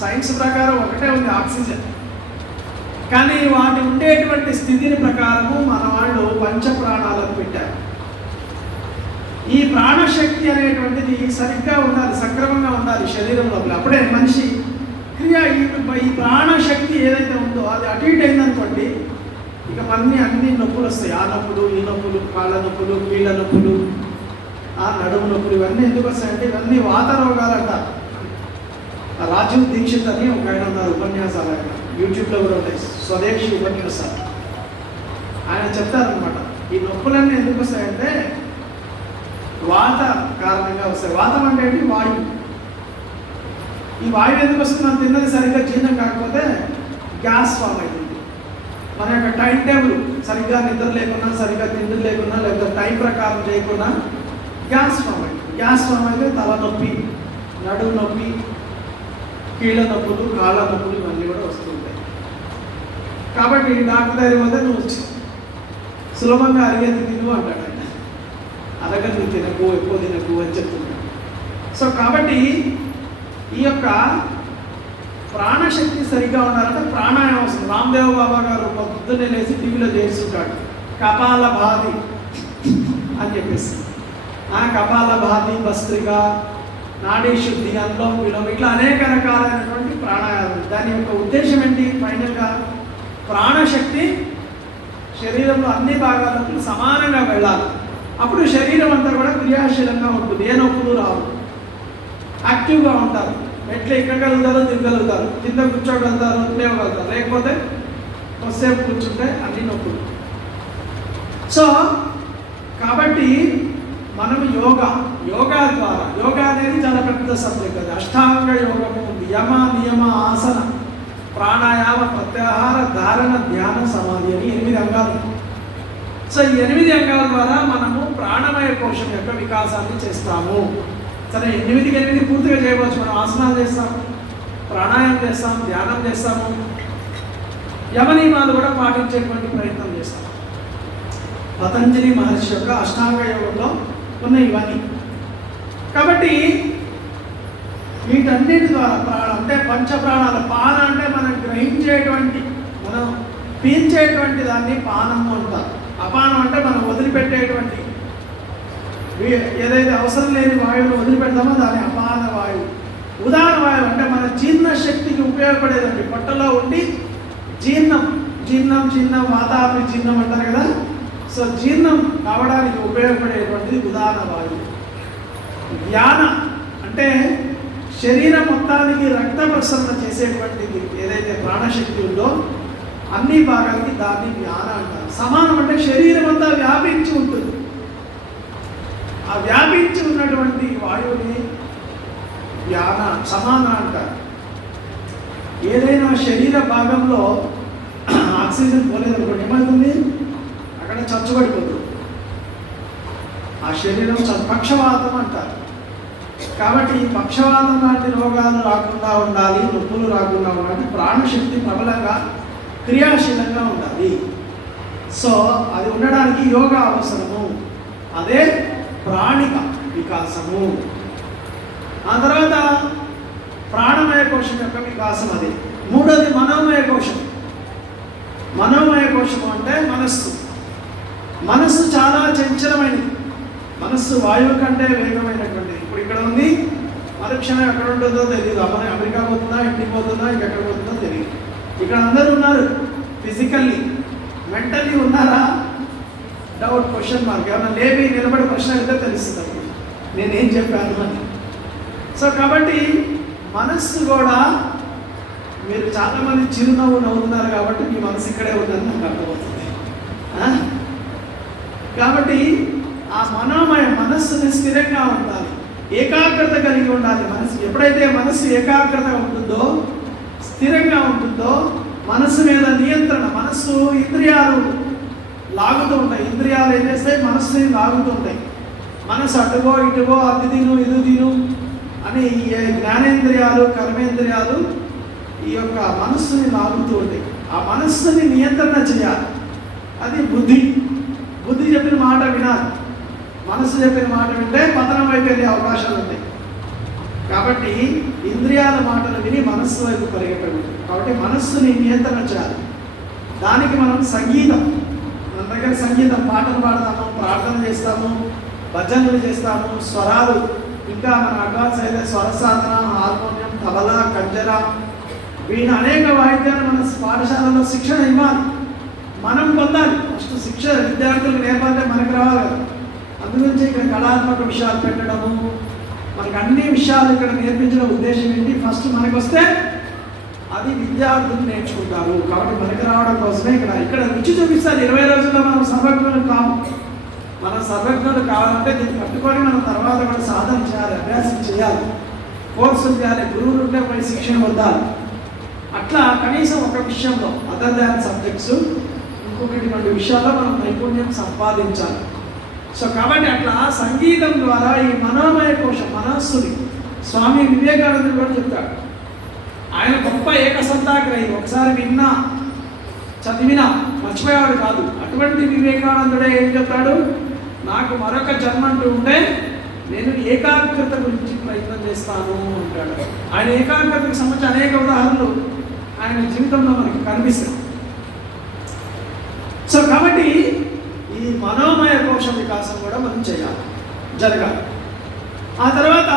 సైన్స్ ప్రకారం ఒకటే ఉంది, ఆక్సిజన్. కానీ వాటి ఉండేటువంటి స్థితిని ప్రకారము మన వాళ్ళు పంచప్రాణాలను పెట్టారు. ఈ ప్రాణశక్తి అనేటువంటిది సరిగ్గా ఉండాలి, సక్రమంగా ఉండాలి శరీరం లోపల. అప్పుడే మనిషి క్రియ ఈ ప్రాణశక్తి ఏదైతే ఉందో అది అటు ఇటు అయిందనుకోండి, ఇక అన్ని నొప్పులు వస్తాయి. ఆ నొప్పులు, ఈ నొప్పులు, కాళ్ళ నొప్పులు, కీళ్ళ నొప్పులు, ఆ నడుము నొప్పులు, ఇవన్నీ ఎందుకు వస్తాయంటే ఇవన్నీ వాత రోగాలు అంటారు. రాజీవ్ దీక్షిత్ అని ఒక ఆయన ఉన్నారు, ఉపన్యాసాలు ఆయన యూట్యూబ్లో కూడా ఉంటాయి, స్వదేశీ ఉపన్యాసాలు. ఆయన చెప్తారనమాట ఈ నొప్పులన్నీ ఎందుకు వస్తాయంటే వాత కారణంగా వస్తాయి. వాతం అంటే ఏంటి? వాయువు. ఈ వాయువు ఎందుకు వస్తుంది? మనం తిన్నది సరిగ్గా జీర్ణం కాకపోతే గ్యాస్ ఫామ్ అవుతుంది. మన యొక్క టైం టేబుల్ సరిగ్గా నిద్ర లేకున్నా, సరిగ్గా తిండి లేకున్నా, లేకపోతే టైం ప్రకారం చేయకుండా గ్యాస్ ఫామ్ అవుతుంది. గ్యాస్ ఫామ్ అయితే తలనొప్పి, నడుము నొప్పి, కీళ్ళ నొప్పులు, కాళ్ళ నొప్పులు ఇవన్నీ కూడా వస్తుంటాయి. కాబట్టి డాక్టర్ దగ్గర పోతే నువ్వు సులభంగా అరిగేది తిను అంటాడు ఆయన. అలాగే నువ్వు తినకు, ఎక్కువ తినకు అని చెప్తున్నాడు. సో కాబట్టి ఈ యొక్క ప్రాణశక్తి సరిగ్గా ఉండాలంటే ప్రాణాయామం వస్తుంది. రామ్దేవ్ బాబా గారు పొద్దున్నే లేచి టీవీలో చేస్తుంటాడు కపాల భాతి అని చెప్పేసి. ఆ కపాల భాతి, భస్త్రిక, నాడీ శుద్ధి, అనులోమ విలోమ, ఇట్లా అనేక రకాలైనటువంటి ప్రాణాయామం. దాని యొక్క ఉద్దేశం ఏంటి? ఫైనల్గా ప్రాణశక్తి శరీరంలో అన్ని భాగాలకు సమానంగా వెళ్ళాలి. అప్పుడు శరీరం అంతా కూడా క్రియాశీలంగా ఉంటుంది, ఏ నొప్పులు రావు, యాక్టివ్గా ఉంటారు. ఎట్లా ఎక్కగలుగుతారో తిరగలుగుతారు, కింద కూర్చోగలుగుతారు, లేవగలుగుతారు. లేకపోతే కొద్దిసేపు కూర్చుంటే అన్ని నొప్పులు. సో కాబట్టి మనం యోగా ద్వారా, యోగా అనేది చాలా పెద్ద సబ్జెక్ట్. అది అష్టాంగ యోగము ఉంది. యమ, నియమ, ఆసన, ప్రాణాయామ, ప్రత్యాహార, ధారణ, ధ్యాన, సమాధి అని 8 అంగాలు. సో ఈ 8 అంగాల ద్వారా మనము ప్రాణమయ కోశం యొక్క వికాసాన్ని చేస్తాము. సరే, 8 పూర్తిగా చేయవచ్చు. మనం ఆసనాలు చేస్తాము, ప్రాణాయామం చేస్తాము, ధ్యానం చేస్తాము, యమ నియమాలు కూడా పాటించేటువంటి ప్రయత్నం చేస్తాము. పతంజలి మహర్షి యొక్క అష్టాంగ యోగంలో ఉన్న ఇవన్నీ. కాబట్టి వీటన్నిటి ద్వారా ప్రాణం అంటే పంచప్రాణాలు. పాన అంటే మనం గ్రహించేటువంటి, మనం పీల్చేటువంటి దాన్ని పానము అంటారు. అపానం అంటే మనం వదిలిపెట్టేటువంటి, ఏదైతే అవసరం లేని వాయువును వదిలిపెడతామో దాన్ని అపాన వాయువు. ఉదాన వాయువు అంటే మన జీర్ణ శక్తికి ఉపయోగపడేదండి. పొట్టలో ఉండి జీర్ణం వాతాపి జీర్ణం అంటారు కదా. సో జీర్ణం కావడానికి ఉపయోగపడేటువంటిది ఉదాన వాయువు. ధ్యాన అంటే శరీరం మొత్తానికి రక్త ప్రసరణ చేసేటువంటిది ఏదైతే ప్రాణశక్తి ఉందో అన్ని భాగాలకి దాన్ని ధ్యాన అంటారు. సమానం అంటే శరీరం అంతా వ్యాపించి ఉంటుంది. ఆ వ్యాపించి ఉన్నటువంటి వాయువుని ధ్యాన, సమాన అంటారు. ఏదైనా శరీర భాగంలో ఆక్సిజన్ పోలేదనుకోండి, ఏమవుతుంది? అక్కడ చచ్చుబడిపోతుంది. ఆ శరీరం పక్షవాతం అంటారు. కాబట్టి పక్షవాతం లాంటి రోగాలు రాకుండా ఉండాలి, నొప్పులు రాకుండా ఉండాలి, ప్రాణశక్తి ప్రబలంగా క్రియాశీలంగా ఉండాలి. సో అది ఉండడానికి యోగా అవసరము. అదే ప్రాణిక వికాసము. ఆ తర్వాత ప్రాణమయ కోశం యొక్క వికాసం. అది మూడోది మనోమయ కోశం. మనోమయ కోశము అంటే మనస్సు చాలా చంచలమైనది. మనస్సు వాయువు కంటే వేగమైనటువంటిది. ఇప్పుడు ఇక్కడ ఉంది, మరుక్షణం ఎక్కడ ఉంటుందో తెలియదు. అమెరికా పోతుందా, ఇంటికి పోతుందా, ఇంకెక్కడ పోతుందో తెలియదు. ఇక్కడ అందరూ ఉన్నారు, ఫిజికల్లీ. మెంటల్లీ ఉన్నారా? Doubt, question mark. ఏమైనా లేవి నిలబడి ప్రశ్న అయితే తెలుస్తుంది నేనేం చెప్పాను అని. సో కాబట్టి మనస్సు కూడా, మీరు చాలామంది చిరునవ్వు నవ్వుతున్నారు కాబట్టి మీ మనసు ఇక్కడే ఉందని నాకు అర్థమవుతుంది. కాబట్టి ఆ మనోమయ మనస్సుని స్థిరంగా ఉండాలి, ఏకాగ్రత కలిగి ఉండాలి. మనసు ఎప్పుడైతే మనస్సు ఏకాగ్రత ఉంటుందో, స్థిరంగా ఉంటుందో, మనస్సు మీద నియంత్రణ, మనస్సు ఇంద్రియాలు లాగుతూ ఉంటాయి. ఇంద్రియాలు ఏం చేస్తాయి? మనస్సుని లాగుతూ ఉంటాయి. మనసు అటుగో ఇటుగో, అది తిను ఇది తిను అని జ్ఞానేంద్రియాలు, కర్మేంద్రియాలు ఈ యొక్క మనస్సుని లాగుతూ ఉంటాయి. ఆ మనస్సుని నియంత్రణ చేయాలి. అది బుద్ధి. బుద్ధి చెప్పిన మాట వినాలి. మనసు చెప్పిన మాట వింటే పతనం వైపు వెళ్ళే అవకాశాలు ఉంటాయి. కాబట్టి ఇంద్రియాల మాటలు విని మనస్సు వైపు పరిగెట్టకూడదు. కాబట్టి మనస్సుని నియంత్రణ చేయాలి. దానికి మనం సంగీతం, మన దగ్గర సంగీతం, పాటలు పాడతాము, ప్రార్థన చేస్తాము, భజనలు చేస్తాము, స్వరాలు, ఇంకా మన అడ్వాన్స్ అయితే స్వర సాధన, హార్మోనియం, తబలా, కంజర, వీణ అనేక వాయిద్యాలు మన పాఠశాలలో శిక్షణ ఇవ్వాలి. మనం పొందాలి. ఫస్ట్ శిక్ష విద్యార్థులకు నేర్పాలంటే మనకు రావాలి కదా. అందుగురించి ఇక్కడ కళాత్మక విషయాలు పెట్టడము, మనకు అన్ని విషయాలు ఇక్కడ నేర్పించడం ఉద్దేశం ఏంటి? ఫస్ట్ మనకు వస్తే అది విద్యార్థులు నేర్చుకుంటారు. కాబట్టి మనకి రావడం కోసమే ఇక్కడ రుచి చూపిస్తారు. 20 రోజుల్లో మనం సర్వజ్ఞులు కాము. మనం సర్వజ్ఞులు కావాలంటే దీన్ని పట్టుకొని మనం తర్వాత కూడా సాధన చేయాలి, అభ్యాసం చేయాలి, కోర్సులు చేయాలి, గురువులు ఉంటే పోయి శిక్షణ పొందాలి. అట్లా కనీసం ఒక విషయంలో అదర్ దాన్ సబ్జెక్ట్స్ ఇంకొకటి 2 విషయాల్లో మనం నైపుణ్యం సంపాదించాలి. సో కాబట్టి అట్లా సంగీతం ద్వారా ఈ మనోమయ కోశం, మనస్సుని స్వామి వివేకానందుడు కూడా చెప్తాడు. ఆయన గొప్ప ఏకసంతాగ్రహి. ఒకసారి విన్నా చదివినా మర్చిపోయేవాడు కాదు. అటువంటి వివేకానందుడే ఏం చెప్తాడు? నాకు మరొక జన్మ అంటూ ఉంటే నేను ఏకాగ్రత గురించి ప్రయత్నం చేస్తాను అంటాడు. ఆయన ఏకాగ్రతకు సంబంధించి అనేక ఉదాహరణలు ఆయన జీవితంలో మనకి కనిపిస్తాయి. సో కాబట్టి ఈ మనోమయ కోశ వికాసం కూడా మనం చేయాలి, జరగాలి. ఆ తర్వాత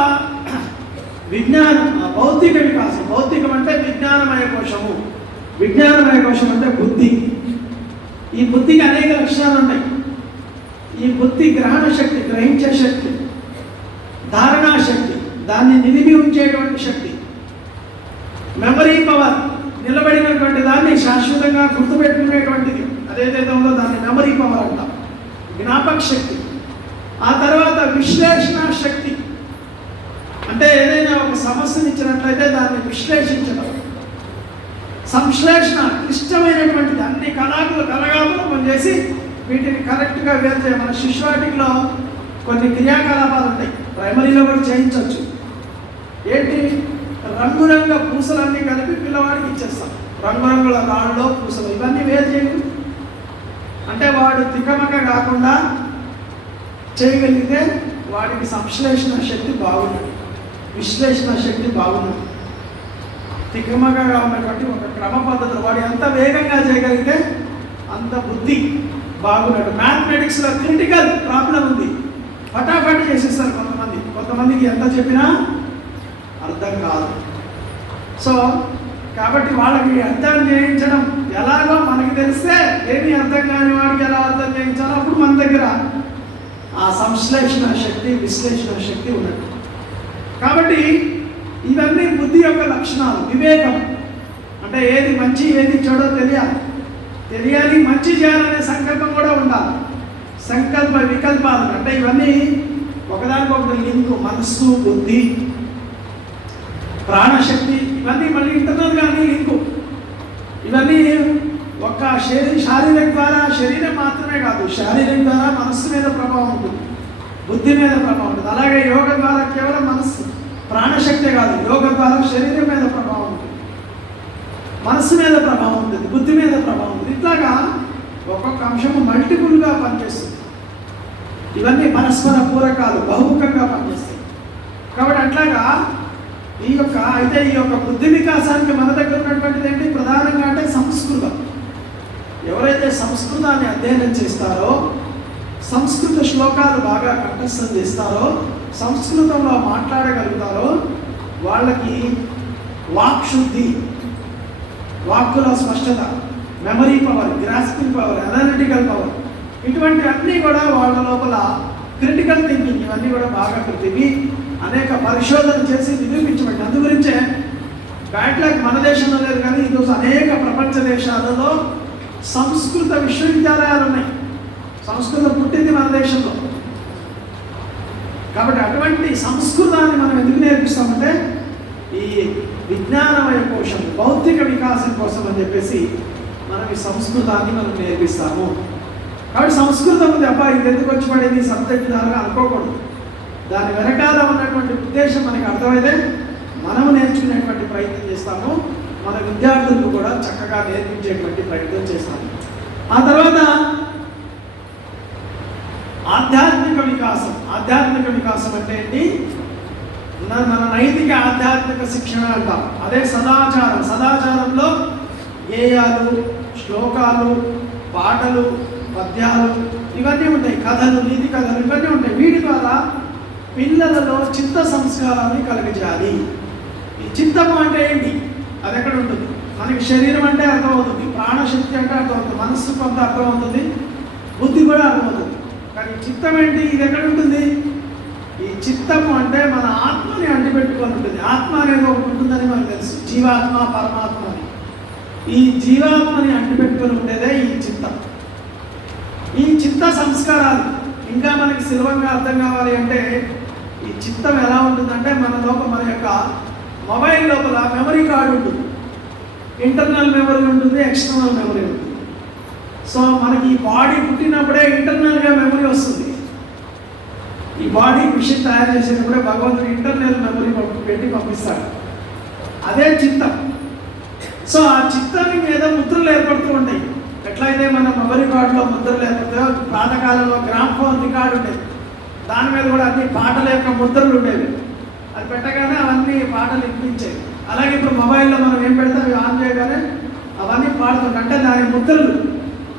విజ్ఞానం, భౌతిక వికాసం. భౌతికం అంటే విజ్ఞానమయ కోశము, విజ్ఞానమయ కోశం అంటే బుద్ధి. ఈ బుద్ధికి అనేక లక్షణాలు ఉన్నాయి. ఈ బుద్ధి గ్రహణ శక్తి, గ్రహించే శక్తి, ధారణా శక్తి, దాన్ని నిలిపి ఉంచేటువంటి శక్తి, మెమరీ పవర్, నిలబడినటువంటి దాన్ని శాశ్వతంగా గుర్తుపెట్టుకునేటువంటిది అదేదైతే ఉందో దాన్ని మెమరీ పవర్ అంటాం, జ్ఞాపక శక్తి. ఆ తర్వాత విశ్లేషణ శక్తి, అంటే ఏదైనా ఒక సమస్యను ఇచ్చినట్లయితే దాన్ని విశ్లేషించడం. సంశ్లేషణ, క్లిష్టమైనటువంటిది, అన్ని కలగాపులం చేసి వీటిని కరెక్ట్గా వేరు చేయాలి. మన శిశువాటిలో కొన్ని క్రియాకలాపాలు ఉంటాయి, ప్రైమరీలో కూడా చేయించవచ్చు. ఏంటి? రంగురంగ పూసలన్నీ కలిపి పిల్లవాడికి ఇచ్చేస్తాం. రంగురంగుల రాళ్ళలో పూసలు, ఇవన్నీ వేరు చేయదు. అంటే వాడు తికమక కాకుండా చేయగలిగితే వాడికి సంశ్లేషణ శక్తి బాగుంటుంది, విశ్లేషణ శక్తి బాగుంటుంది. తికమకగా ఉన్నటువంటి ఒక క్రమ పద్ధతులు వాడు ఎంత వేగంగా చేయగలిగితే అంత బుద్ధి బాగున్నాడు. మ్యాథమెటిక్స్లో క్రిటికల్ ప్రాబ్లం ఉంది, ఫటాఫట్ చేసేస్తారు కొంతమందికి ఎంత చెప్పినా అర్థం కాదు. సో కాబట్టి వాళ్ళకి అర్థం చేయించడం ఎలాగో మనకి తెలిస్తే ఏమీ అర్థం కాని వాడికి ఎలా అర్థం చేయించాలో అప్పుడు మన దగ్గర ఆ సంశ్లేషణ శక్తి, విశ్లేషణ శక్తి ఉన్నట్టు. కాబట్టి ఇవన్నీ బుద్ధి యొక్క లక్షణాలు. వివేకం అంటే ఏది మంచి ఏది చెడో తెలియాలి, మంచి చేయాలనే సంకల్పం కూడా ఉండాలి. సంకల్ప వికల్పాలు అంటే ఇవన్నీ ఒకదానికొకటి లింకు. మనస్సు, బుద్ధి, ప్రాణశక్తి, ఇవన్నీ మళ్ళీ ఇంటర్నల్గా అన్ని లింకు. ఇవన్నీ ఒక శారీరక ద్వారా, శరీరం మాత్రమే కాదు, శారీరం ద్వారా మనస్సు మీద ప్రభావం ఉంటుంది, బుద్ధి మీద ప్రభావం ఉంటుంది. అలాగే యోగ ద్వారా కేవలం మనస్సు, ప్రాణశక్తే కాదు, యోగ ద్వారా శరీరం మీద ప్రభావం ఉంటుంది, మనస్సు మీద ప్రభావం ఉంటుంది, బుద్ధి మీద ప్రభావం ఉంటుంది. ఇట్లాగా ఒక్కొక్క అంశము మల్టిపుల్గా పనిచేస్తుంది. ఇవన్నీ పరస్పర పూరకాలు, బహుముఖంగా పనిచేస్తాయి. కాబట్టి అట్లాగా ఈ యొక్క బుద్ధి వికాసానికి మన దగ్గర ఉన్నటువంటిది ఏంటి? ప్రధానంగా అంటే సంస్కృతం. ఎవరైతే సంస్కృతాన్ని అధ్యయనం చేస్తారో, సంస్కృత శ్లోకాలు బాగా కంఠస్థం చేస్తారో, సంస్కృతంలో మాట్లాడగలుగుతారో వాళ్ళకి వాక్శుద్ధి, వాక్కుల స్పష్టత, memory power, grasping power, analytical power, ఇటువంటి అన్నీ కూడా వాళ్ళ లోపల క్రిటికల్ థింకింగ్, ఇవన్నీ కూడా బాగా ప్రతివి అనేక పరిశోధన చేసి నిరూపించబడింది. అందు గురించే బ్యాడ్లాక్ మన దేశంలో లేదు కానీ ఈరోజు అనేక ప్రపంచ దేశాలలో సంస్కృత విశ్వవిద్యాలయాలు ఉన్నాయి. సంస్కృతం పుట్టింది మన దేశంలో. కాబట్టి అటువంటి సంస్కృతాన్ని మనం ఎందుకు నేర్పిస్తామంటే ఈ విజ్ఞానమయ కోశం, భౌతిక వికాసం కోసం అని చెప్పేసి మనం ఈ సంస్కృతాన్ని మనం నేర్పిస్తాము. కాబట్టి సంస్కృతం ఉంది, అబ్బా ఇది ఎందుకు వచ్చి పడేది సబ్జెక్ట్ ద్వారా అనుకోకూడదు. దాని వెనకాల ఉన్నటువంటి ఉద్దేశం మనకి అర్థమైతే మనము నేర్చుకునేటువంటి ప్రయత్నం చేస్తాము, మన విద్యార్థులకు కూడా చక్కగా నేర్పించేటువంటి ప్రయత్నం చేస్తాము. ఆ తర్వాత వికాసం. ఆధ్యాత్మిక వికాసం అంటే ఏంటి? మన నైతిక ఆధ్యాత్మిక శిక్షణ అంటాం. అదే సదాచారం. సదాచారంలో గేయాలు, శ్లోకాలు, పాటలు, పద్యాలు ఇవన్నీ ఉంటాయి. కథలు, నీతి కథలు ఇవన్నీ ఉంటాయి. వీటి ద్వారా పిల్లలలో చిత్త సంస్కారాన్ని కలుగజేయాలి. ఈ చిత్తము అంటే ఏంటి? అది ఎక్కడ ఉంటుంది? మనకి శరీరం అంటే అర్థమవుతుంది, ప్రాణశక్తి అంటే అర్థమవుతుంది, మనస్సు కొంత అర్థమవుతుంది, బుద్ధి కూడా అర్థమవుతుంది. కానీ చిత్తం ఏంటి? ఇది ఎక్కడ ఉంటుంది? ఈ చిత్తము అంటే మన ఆత్మని అంటిపెట్టుకొని ఉంటుంది. ఆత్మ అనేది ఒకటి ఉంటుందని మనకు తెలుసు, జీవాత్మ, పరమాత్మ అని. ఈ జీవాత్మని అంటిపెట్టుకొని ఉండేదే ఈ చిత్తం. ఈ చిత్త సంస్కారాలు ఇంకా మనకి సులభంగా అర్థం కావాలి అంటే ఈ చిత్తం ఎలా ఉంటుందంటే మన యొక్క మొబైల్ లోపల మెమరీ కార్డు ఉంటుంది. ఇంటర్నల్ మెమరీ ఉంటుంది, ఎక్స్టర్నల్ మెమరీ ఉంటుంది. సో మనకి ఈ బాడీ పుట్టినప్పుడే ఇంటర్నల్గా మెమరీ వస్తుంది. ఈ బాడీ మిషన్ తయారు చేసేటప్పుడే భగవంతుడు ఇంటర్నల్ మెమరీ పెట్టి పంపిస్తాడు. అదే చిత్తం. సో ఆ చిత్తానికి మీద ముద్రలు ఏర్పడుతూ ఉంటాయి. ఎట్లయితే మన మెమరీ కార్డులో ముద్రలు ఏర్పడతాయో, పాతకాలంలో గ్రామ్ఫోన్ రికార్డు ఉండేది, దాని మీద కూడా అన్ని పాటల యొక్క ముద్రలు ఉండేవి. అది పెట్టగానే అవన్నీ పాటలు వినిపించేవి. అలాగే ఇప్పుడు మొబైల్లో మనం ఏం పెడితే అవి ఆన్ చేయగానే అవన్నీ పాడుతుంటాయి. అంటే దాని ముద్రలు,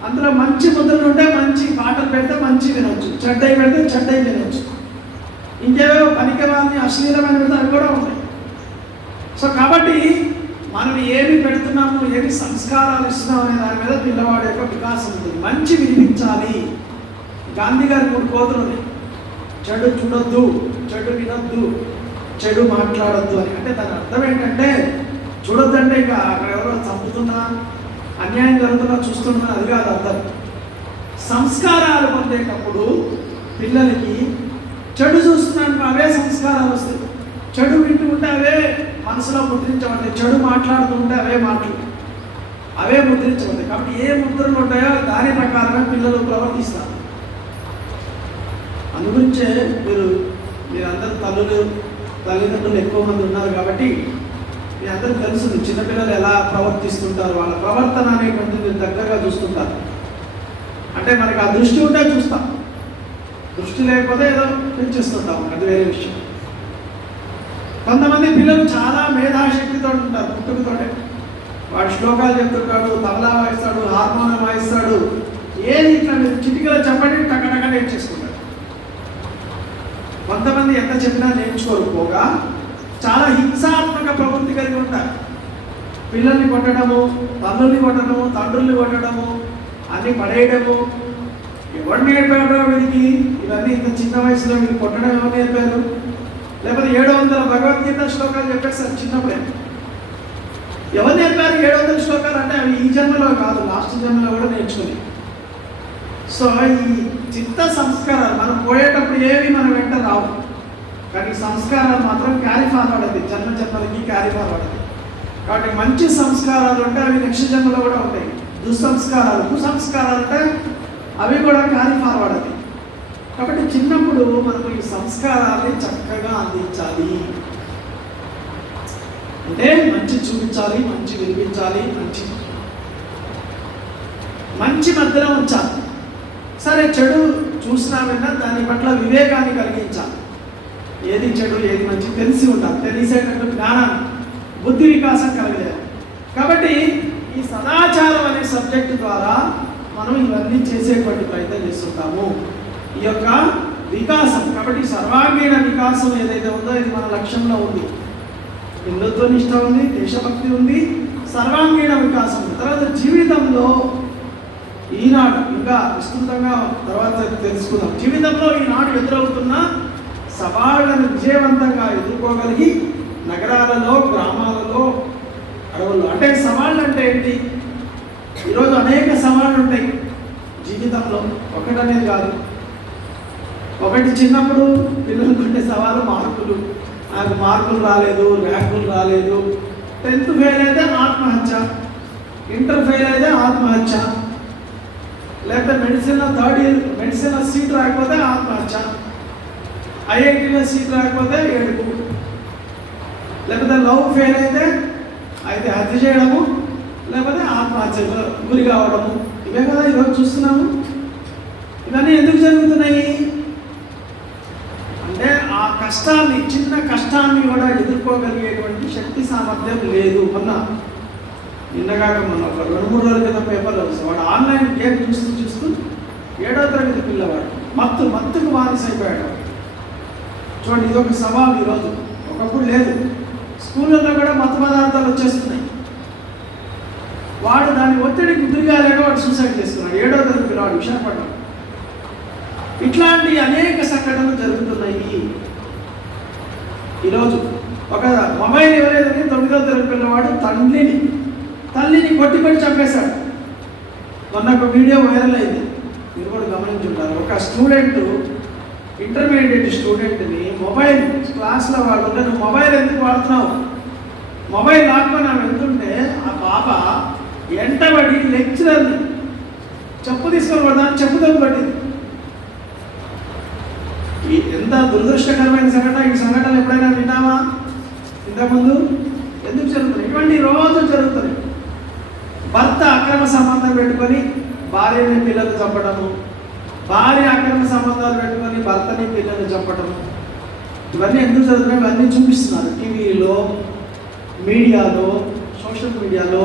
అందులో మంచి ముద్రలు ఉంటే మంచి పాటలు పెడితే మంచి వినొచ్చు, చెడ్డై పెడితే చెడ్డై వినొచ్చు. ఇంకేవో పనికిరాని అశ్లీలమైన పెడితే అవి కూడా ఉంటాయి. సో కాబట్టి మనం ఏమి పెడుతున్నాము, ఏమి సంస్కారాలు ఇస్తున్నాం అనే దాని మీద పిల్లవాడి యొక్క వికాసం ఉంటుంది. మంచి వినిపించాలి. గాంధీ గారి 3 కోతులు ఉన్నాయి. చెడు చూడొద్దు, చెడు వినొద్దు, చెడు మాట్లాడొద్దు అని. అంటే దాని అర్థం ఏంటంటే చూడొద్దంటే ఇక అక్కడ ఎవరో చంపుతున్నా, అన్యాయం జరుగుతున్నా చూస్తున్నా అది కాదు అర్థం. సంస్కారాలు పొందేటప్పుడు పిల్లలకి చెడు చూస్తున్నాను అవే సంస్కారాలు వస్తాయి. చెడు వింటూ ఉంటే అవే మనసులో ముద్రించబడతాయి. చెడు మాట్లాడుతూ ఉంటే అవే ముద్రించబడతాయి. కాబట్టి ఏ ముద్రలు ఉంటాయో దాని ప్రకారమే పిల్లలు ప్రవర్తిస్తారు. అందుగురించే మీరందరూ తల్లిదండ్రులు ఎక్కువ మంది ఉన్నారు కాబట్టి మీ అందరికీ తెలుసు చిన్నపిల్లలు ఎలా ప్రవర్తిస్తుంటారు, వాళ్ళ ప్రవర్తన అనేటువంటిది మీరు దగ్గరగా చూస్తుంటారు. అంటే మనకి ఆ దృష్టి ఉంటే చూస్తాం, దృష్టి లేకపోతే ఏదో పెంచేస్తుంటాం, అది వేరే విషయం. కొంతమంది పిల్లలు చాలా మేధాశక్తితో ఉంటారు. పుట్టుకతోటే వాడు శ్లోకాలు చెప్తుంటాడు, తబలా వాయిస్తాడు, హార్మోనియం వాయిస్తాడు. ఏది ఇట్లా మీరు చిటికలో చెప్పండి టకటక నేర్చేసుకుంటాడు. కొంతమంది ఎంత చెప్పినా నేర్చుకోకపోగా చాలా హింసాత్మక ప్రవృత్తి కలిగి ఉంటారు. పిల్లల్ని కొట్టడము, తల్లుల్ని కొట్టడము, తండ్రుల్ని కొట్టడము, అన్ని పడేయడము. ఎవరు నేర్పారో వీడికి ఇవన్నీ? ఇంత చిన్న వయసులో వీళ్ళు కొట్టడం ఎవరు నేర్పారు? లేకపోతే 700 భగవద్గీత శ్లోకాలు చెప్పేస్తారు చిన్నప్పుడే. ఎవరు నేర్పారు 700 శ్లోకాలు? అంటే అవి ఈ జన్మలో కాదు, లాస్ట్ జన్మలో కూడా నేర్చుకుని. సో ఈ చిత్త సంస్కారాలు మనం పోయేటప్పుడు ఏవి మన వెంట రావు, కానీ సంస్కారాలు మాత్రం క్యారీ ఫార్వర్డ్ అవుతాయి, జన్మ జన్మలకి క్యారీ ఫార్వర్డ్ అవుతాయి. కాబట్టి మంచి సంస్కారాలు అంటే అవి నెక్స్ట్ జన్మలో కూడా ఉంటాయి. కుసంస్కారాలు అంటే అవి కూడా క్యారీ ఫార్వర్డ్ అవుతాయి. కాబట్టి చిన్నప్పుడు మనకు ఈ సంస్కారాన్ని చక్కగా అందించాలి. అంటే మంచి చూపించాలి, మంచి వినిపించాలి, మంచి మధ్యలో ఉంచాలి. సరే చెడు చూసినా విన్నా దాని పట్ల వివేకాన్ని కలిగించాలి. ఏది చెడు ఏది మంచి తెలిసి ఉండాలి. తెలిసేటట్టు జ్ఞానాన్ని, బుద్ధి వికాసం కలగలేదు. కాబట్టి ఈ సదాచారం అనే సబ్జెక్టు ద్వారా మనం ఇవన్నీ చేసేటువంటి ప్రయత్నం చేస్తుంటాము. ఈ యొక్క వికాసం, కాబట్టి సర్వాంగీణ వికాసం ఏదైతే ఉందో ఇది మన లక్ష్యంలో ఉంది. హిందుత్వ నిష్ట ఉంది, దేశభక్తి ఉంది, సర్వాంగీణ వికాసం ఉంది. తర్వాత జీవితంలో ఈనాడు ఇంకా విస్తృతంగా తర్వాత తెలుసుకుందాం. జీవితంలో ఈనాడు ఎదురవుతున్న సవాళ్లను విజయవంతంగా ఎదుర్కోగలిగి నగరాలలో, గ్రామాలలో, అడవుల్లో. అంటే సవాళ్ళు అంటే ఏంటి? ఈరోజు అనేక సవాళ్ళు ఉంటాయి జీవితంలో, ఒకటనేది కాదు. ఒకటి చిన్నప్పుడు పిల్లలకు ఉండే సవాలు మార్కులు. నాకు మార్కులు రాలేదు, ర్యాంకులు రాలేదు. 10th ఫెయిల్ అయితే ఆత్మహత్య, ఇంటర్ ఫెయిల్ అయితే ఆత్మహత్య, లేకపోతే మెడిసిన్లో 3rd ఇయర్ మెడిసిన్లో సీట్ రాకపోతే ఆత్మహత్య, ఐఐటీలో సీట్ రాకపోతే ఏడుపు, లేకపోతే లవ్ ఫెయిల్ అయితే హత్య చేయడము, లేకపోతే ఆత్మహత్యకు గురి కావడము. ఇవే కదా ఈరోజు చూస్తున్నాము. ఇవన్నీ ఎందుకు జరుగుతున్నాయి? కష్టాన్ని, చిన్న కష్టాన్ని కూడా ఎదుర్కోగలిగేటువంటి శక్తి సామర్థ్యం లేదు. నిన్నగాక మొన్న ఒక 2-3 రోజుల క్రితం పేపర్లో వస్తుంది, వాడు ఆన్లైన్ గేమ్ చూస్తూ 7వ తరగతి పిల్లవాడు మత్తుకు బానిసైపోయాడు. చూడండి, ఇది ఒక సవాల్ ఈరోజు. ఒకప్పుడు లేదు, స్కూళ్ళల్లో కూడా మత్తు పదార్థాలు వచ్చేస్తున్నాయి. వాడు దాని ఒత్తిడికి గురిగాలేక వాడు సూసైడ్ చేసుకున్నాడు. 7వ తరగతి పిల్లవాడు విశాఖపట్నం. ఇట్లాంటి అనేక సంఘటనలు జరుగుతున్నాయి. ఈరోజు ఒక మొబైల్ ఇవ్వలేదని 9వ తరగతి పిల్లవాడు తల్లిని కొట్టి చంపేశాడు. మొన్న ఒక వీడియో వైరల్ అయింది, మీరు కూడా గమనించుంటారు. ఒక స్టూడెంట్, ఇంటర్మీడియట్ స్టూడెంట్ని మొబైల్ క్లాస్లో వాడుతుంటే, నువ్వు మొబైల్ ఎందుకు వాడుతున్నావు, మొబైల్ లాక్కొని ఆమె వెళ్తుంటే ఆ పాప ఎంటబడి లెక్చరర్ని చెప్పు తీసుకొని పడదాన్ని చెప్పుతో పట్టింది. ఎంత దురదృష్టకరమైన సంఘటన. ఈ సంఘటన ఎప్పుడైనా విన్నామా ఇంతకుముందు? ఎందుకు జరుగుతుంది? ఇటువంటి రోజు జరుగుతుంది. భర్త అక్రమ సంబంధం పెట్టుకొని భార్యని పిల్లలు చంపడము, భార్య అక్రమ సంబంధాలు పెట్టుకొని భర్తని పిల్లలు చంపడము, ఇవన్నీ ఎందుకు జరుగుతున్నాయి? ఇవన్నీ చూపిస్తున్నారు టీవీలో, మీడియాలో, సోషల్ మీడియాలో,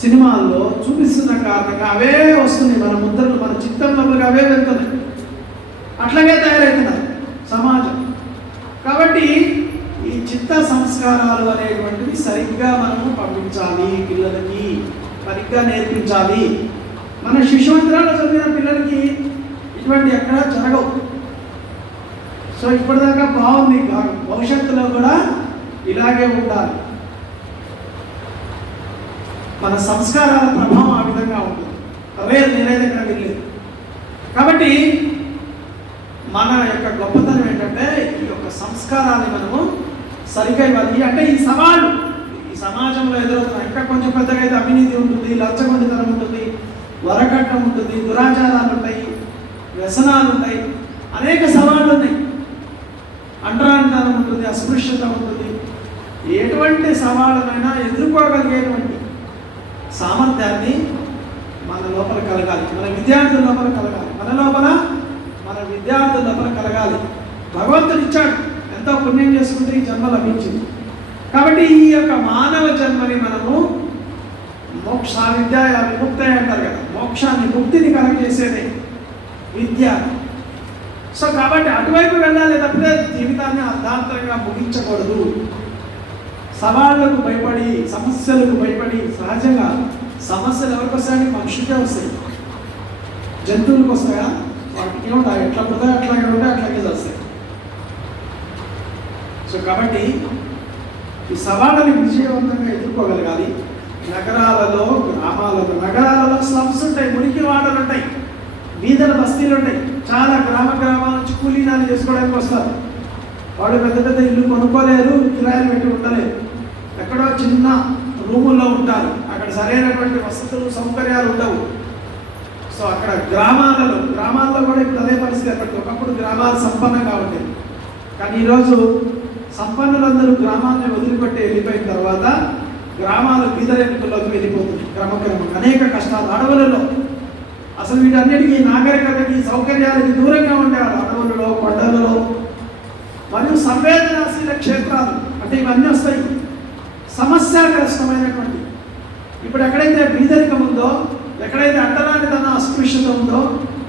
సినిమాల్లో చూపిస్తున్న కారణంగా అవే వస్తున్నాయి. మన ముద్రలు, మన చిత్తంలోకి అవే వెళ్తున్నాయి. అట్లాగే తయారవుతున్నారు సమాజం. కాబట్టి ఈ చిత్త సంస్కారాలు అనేటువంటివి సరిగ్గా మనము పంపించాలి, పిల్లలకి సరిగ్గా నేర్పించాలి. మన శిశుమందిరాలు చదివిన పిల్లలకి ఇటువంటి ఎక్కడా జరగవు. సో ఇప్పటిదాకా బాగుంది, భవిష్యత్తులో కూడా ఇలాగే ఉండాలి. మన సంస్కారాల ప్రభావం ఆ విధంగా ఉంటుంది. అవే నేనైతే ఇక్కడ వెళ్ళలేదు. కాబట్టి మన యొక్క గొప్పతనం ఏంటంటే ఈ యొక్క సంస్కారాన్ని మనము సరిగ్గా ఇవ్వాలి. అంటే ఈ సవాళ్ళు ఈ సమాజంలో ఎదురవుతున్నాయి. ఇంకా కొంచెం పెద్దగా అయితే అవినీతి ఉంటుంది, లంచగొండితనం ఉంటుంది, వరకట్నం ఉంటుంది, దురాచారాలు ఉంటాయి, వ్యసనాలు ఉంటాయి, అనేక సవాళ్ళు ఉన్నాయి. అంటరానితనం ఉంటుంది, అస్పృశ్యత ఉంటుంది. ఎటువంటి సవాళ్ళనైనా ఎదుర్కోగలిగేటువంటి సామర్థ్యాన్ని మన లోపల కలగాలి, మన విద్యార్థుల లోపల కలగాలి, మన విద్యార్థుల లోపల కలగాలి. భగవంతుడు ఇచ్చాడు, ఎంతో పుణ్యం చేసుకుంటే ఈ జన్మ లభించింది. కాబట్టి ఈ యొక్క మానవ జన్మని మనము మోక్ష విద్య విముక్త అంటారు కదా, మోక్షాన్ని, ముక్తిని కలగజేసేదే విద్య. సో కాబట్టి అటువైపు వెళ్ళాలి తప్పితే జీవితాన్ని అర్ధాంతరంగా ముగించకూడదు. సవాళ్లకు భయపడి, సమస్యలకు భయపడి, సహజంగా సమస్యలు ఎవరికి వస్తాయని మనుషులకే వస్తాయి. జంతువులకు వస్తాయా? వాటికి ఉంటాయి, ఎట్లా పడతాయి అట్లాగే ఉంటాయి, అట్లాగే వస్తాయి. సో కాబట్టి ఈ సవాళ్ళని విజయవంతంగా ఎదుర్కోగలగాలి. నగరాలలో, గ్రామాలలో, నగరాలలో స్లమ్స్ ఉంటాయి, మురికి వాడలు ఉంటాయి, వీధుల బస్తీలు ఉంటాయి. చాలా గ్రామాల నుంచి కూలీనాలు చేసుకోవడానికి వస్తారు. వాడు పెద్ద పెద్ద ఇల్లు కొనుక్కోలేరు, కిరాయిలు పెట్టి ఉండలేరు, ఎక్కడో చిన్న రూముల్లో ఉంటారు. అక్కడ సరైనటువంటి వసతులు, సౌకర్యాలు ఉండవు. సో అక్కడ గ్రామాల్లో కూడా ఇప్పుడు అదే పరిస్థితి ఏర్పడుతుంది. ఒకప్పుడు గ్రామాలు సంపన్నంగా ఉండేది, కానీ ఈరోజు సంపన్నులందరూ గ్రామాన్ని వదిలిపెట్టి వెళ్ళిపోయిన తర్వాత గ్రామాలు బీదరెన్నికల్లోకి వెళ్ళిపోతున్నాయి క్రమక్రమంగా. అనేక కష్టాలు అడవులలో, అసలు వీటన్నిటికీ నాగరికతకి, సౌకర్యాలకి దూరంగా ఉండేవాళ్ళు. అడవులలో, కొండలలో మరియు సంవేదనాశీల క్షేత్రాలు అంటే ఇవన్నీ వస్తాయి. సమస్యాగ్రస్తమైనటువంటి, ఇప్పుడు ఎక్కడైతే బీదరికం ఉందో, ఎక్కడైతే అంటరానితన, అస్పృశ్యత ఉందో,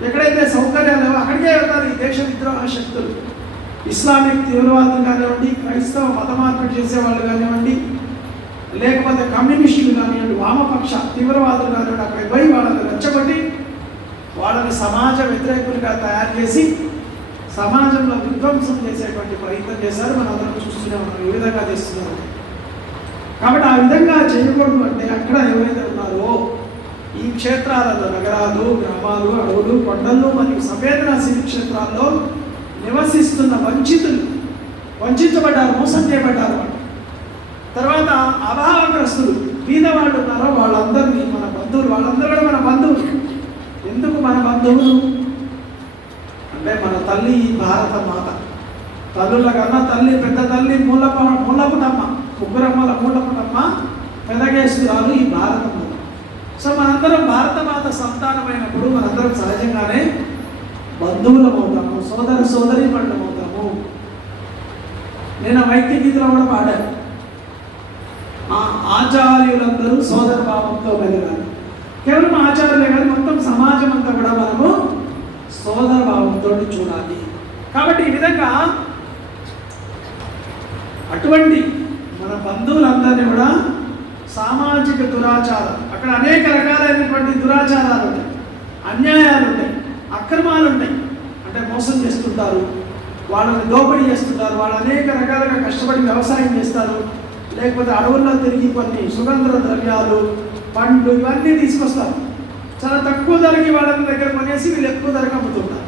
ఎక్కడైతే సౌకర్యాలు లేవో అక్కడికే వెళ్తారు ఈ దేశ విద్రోహ శక్తులు. ఇస్లామిక్ తీవ్రవాదులు కానివ్వండి, క్రైస్తవ మత మార్పిడి చేసేవాళ్ళు కానివ్వండి, లేకపోతే కమ్యూనిస్టులు కానివ్వండి, వామపక్ష తీవ్రవాదులు కానివ్వండి, అక్కడికి పోయి వాళ్ళని రెచ్చగొట్టి వాళ్ళని సమాజ వ్యతిరేకులుగా తయారు చేసి సమాజంలో విధ్వంసం చేసేటువంటి ప్రయత్నం చేశారు. మనందరం చూస్తూనే ఉన్నాం ఏ విధంగా చేస్తున్నారు. కాబట్టి ఆ విధంగా చేయకూడదు. అంటే అక్కడ ఎవరైతే ఉన్నారో ఈ క్షేత్రాలలో, నగరాలు, గ్రామాలు, అడవులు, కొండలు మరియు సంవేదనాశీల క్షేత్రాల్లో నివసిస్తున్న వంచించబడ్డారు, మోసం చేయబడ్డారు. తర్వాత అభావగ్రస్తులు, బీదవాళ్ళు ఉన్నారో వాళ్ళందరినీ మన బంధువులు, వాళ్ళందరూ కూడా మన బంధువులు. ఎందుకు మన బంధువులు అంటే మన తల్లి భారత మాత. తల్లుల కన్నా తల్లి, పెద్ద తల్లి మూలపుటమ్మ, ముగ్గురమ్మల మూలపుటమ్మ, పెదగేశ్వరాలు ఈ భారతమ్మ. సో మనందరం భారత మాత సంతానమైనప్పుడు మనందరం సహజంగానే బంధువులం అవుతాము, సోదరీమణులం అవుతాము. నేను వైద్య గీతలో కూడా పాడాను, ఆచార్యులందరూ సోదర భావంతో మెదగాలి. కేవలం ఆచార్యులే కానీ మొత్తం సమాజం అంతా కూడా మనము సోదర భావంతో చూడాలి. కాబట్టి ఈ విధంగా అటువంటి మన బంధువులందరినీ కూడా సామాజిక దురాచారం, అక్కడ అనేక రకాలైనటువంటి దురాచారాలు ఉంటాయి, అన్యాయాలు ఉంటాయి, అక్రమాలు ఉంటాయి. అంటే మోసం చేస్తుంటారు, వాళ్ళని దోపిడీ చేస్తుంటారు, వాళ్ళు అనేక రకాలుగా కష్టపడి వ్యవసాయం చేస్తారు, లేకపోతే అడవుల్లో తిరిగి కొన్ని సుగంధ ద్రవ్యాలు, పండ్లు ఇవన్నీ తీసుకొస్తారు. చాలా తక్కువ ధరకి వాళ్ళ దగ్గర కొనేసి వీళ్ళు ఎక్కువ ధరకు అమ్ముతుంటారు.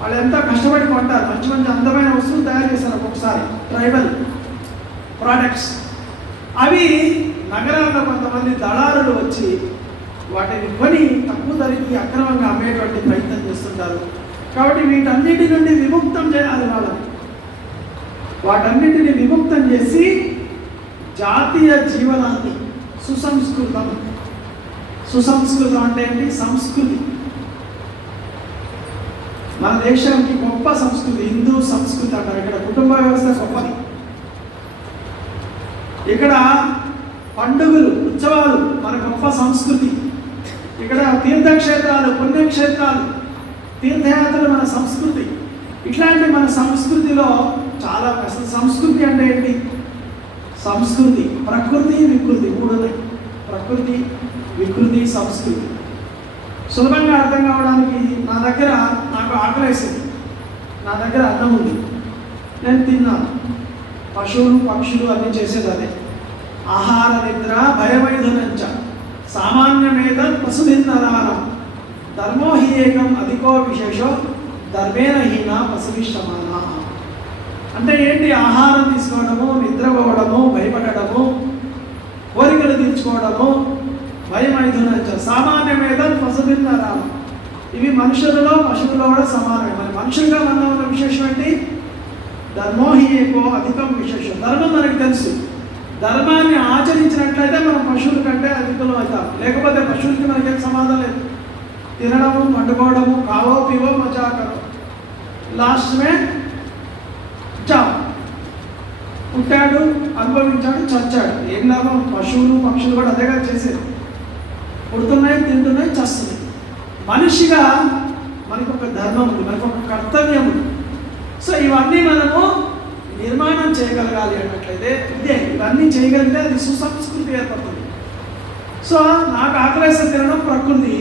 వాళ్ళు ఎంతో కష్టపడి కొంటారు, మంచి మంచి అందమైన వస్తువులు తయారు చేస్తారు ఒక్కొక్కసారి, ట్రైబల్ ప్రోడక్ట్స్. అవి నగరాల్లో కొంతమంది దళారులు వచ్చి వాటిని కొని తక్కువ ధరకి అక్రమంగా అమ్మేటువంటి ప్రయత్నం చేస్తుంటారు. కాబట్టి వీటన్నిటి నుండి విముక్తం చేయాలి వాళ్ళని. వాటన్నిటిని విముక్తం చేసి జాతీయ జీవనాన్ని సుసంస్కృతం అంటే ఏంటి? సంస్కృతి. మన దేశానికి గొప్ప సంస్కృతి హిందూ సంస్కృతి అంటారు. ఇక్కడ కుటుంబ వ్యవస్థ గొప్పది. ఇక్కడ పండుగలు, ఉత్సవాలు మన గొప్ప సంస్కృతి. ఇక్కడ తీర్థక్షేత్రాలు, పుణ్యక్షేత్రాలు, తీర్థయాత్రలు మన సంస్కృతి. ఇట్లాంటి మన సంస్కృతిలో చాలా అసలు సంస్కృతి అంటే ఏంటి? సంస్కృతి, ప్రకృతి, వికృతి మూడు ఉన్నాయి. ప్రకృతి, వికృతి, సంస్కృతి. సులభంగా అర్థం కావడానికి నా దగ్గర నాకు ఆకలేసింది, నా దగ్గర అన్నం ఉంది, నేను తిన్నాను. పశువులు పక్షులు అన్నీ చేసేదాన్ని. ఆహార నిద్ర భయమైదనంచ సామాన్యమేద పశుభిన్నరానం ధర్మో హి ఏకం అధికో విశేషో ధర్మేణ హీన పశుభిష్టమాన. అంటే ఏంటి? ఆహారం తీసుకోవడము, నిద్రపోవడము, భయపడము, కోరికలు తీర్చుకోవడము, భయమైదనంచ సామాన్యమేద పశుభిన్నరానం. ఇవి మనుషులలో పశువులలో కూడా సమానమే. మరి మనుషులుగా మన ఉన్న విశేషం ఏంటి? ధర్మో హి ఏకో అధికం విశేషం. ధర్మం మనకు తెలుసు. ధర్మాన్ని ఆచరించినట్లయితే మనం పశువుల కంటే అధికులం అవుతాం. లేకపోతే పశువులకి మనకేం సమాధానం లేదు. తినడము, పండుకోవడము, కావో పివో మజాకరో, లాస్ట్ మే చావు. పుట్టాడు, అనుభవించాడు, చచ్చాడు. ఏం లాభం? పశువులు పక్షులు కూడా అదేగా చేసేది. పుడుతున్నాయి, తింటున్నాయి, చస్తున్నాయి. మనిషిగా మనకు ఒక ధర్మం ఉంది, మనకు ఒక కర్తవ్యం ఉంది. సో ఇవన్నీ మనము నిర్మాణం చేయగలగాలి అన్నట్లయితే ఇదే, ఇవన్నీ చేయగలిగితే అది సుసంస్కృతి ఏర్పడుతుంది. సో నాకు ఆకలేసి తినడం ప్రకృతి.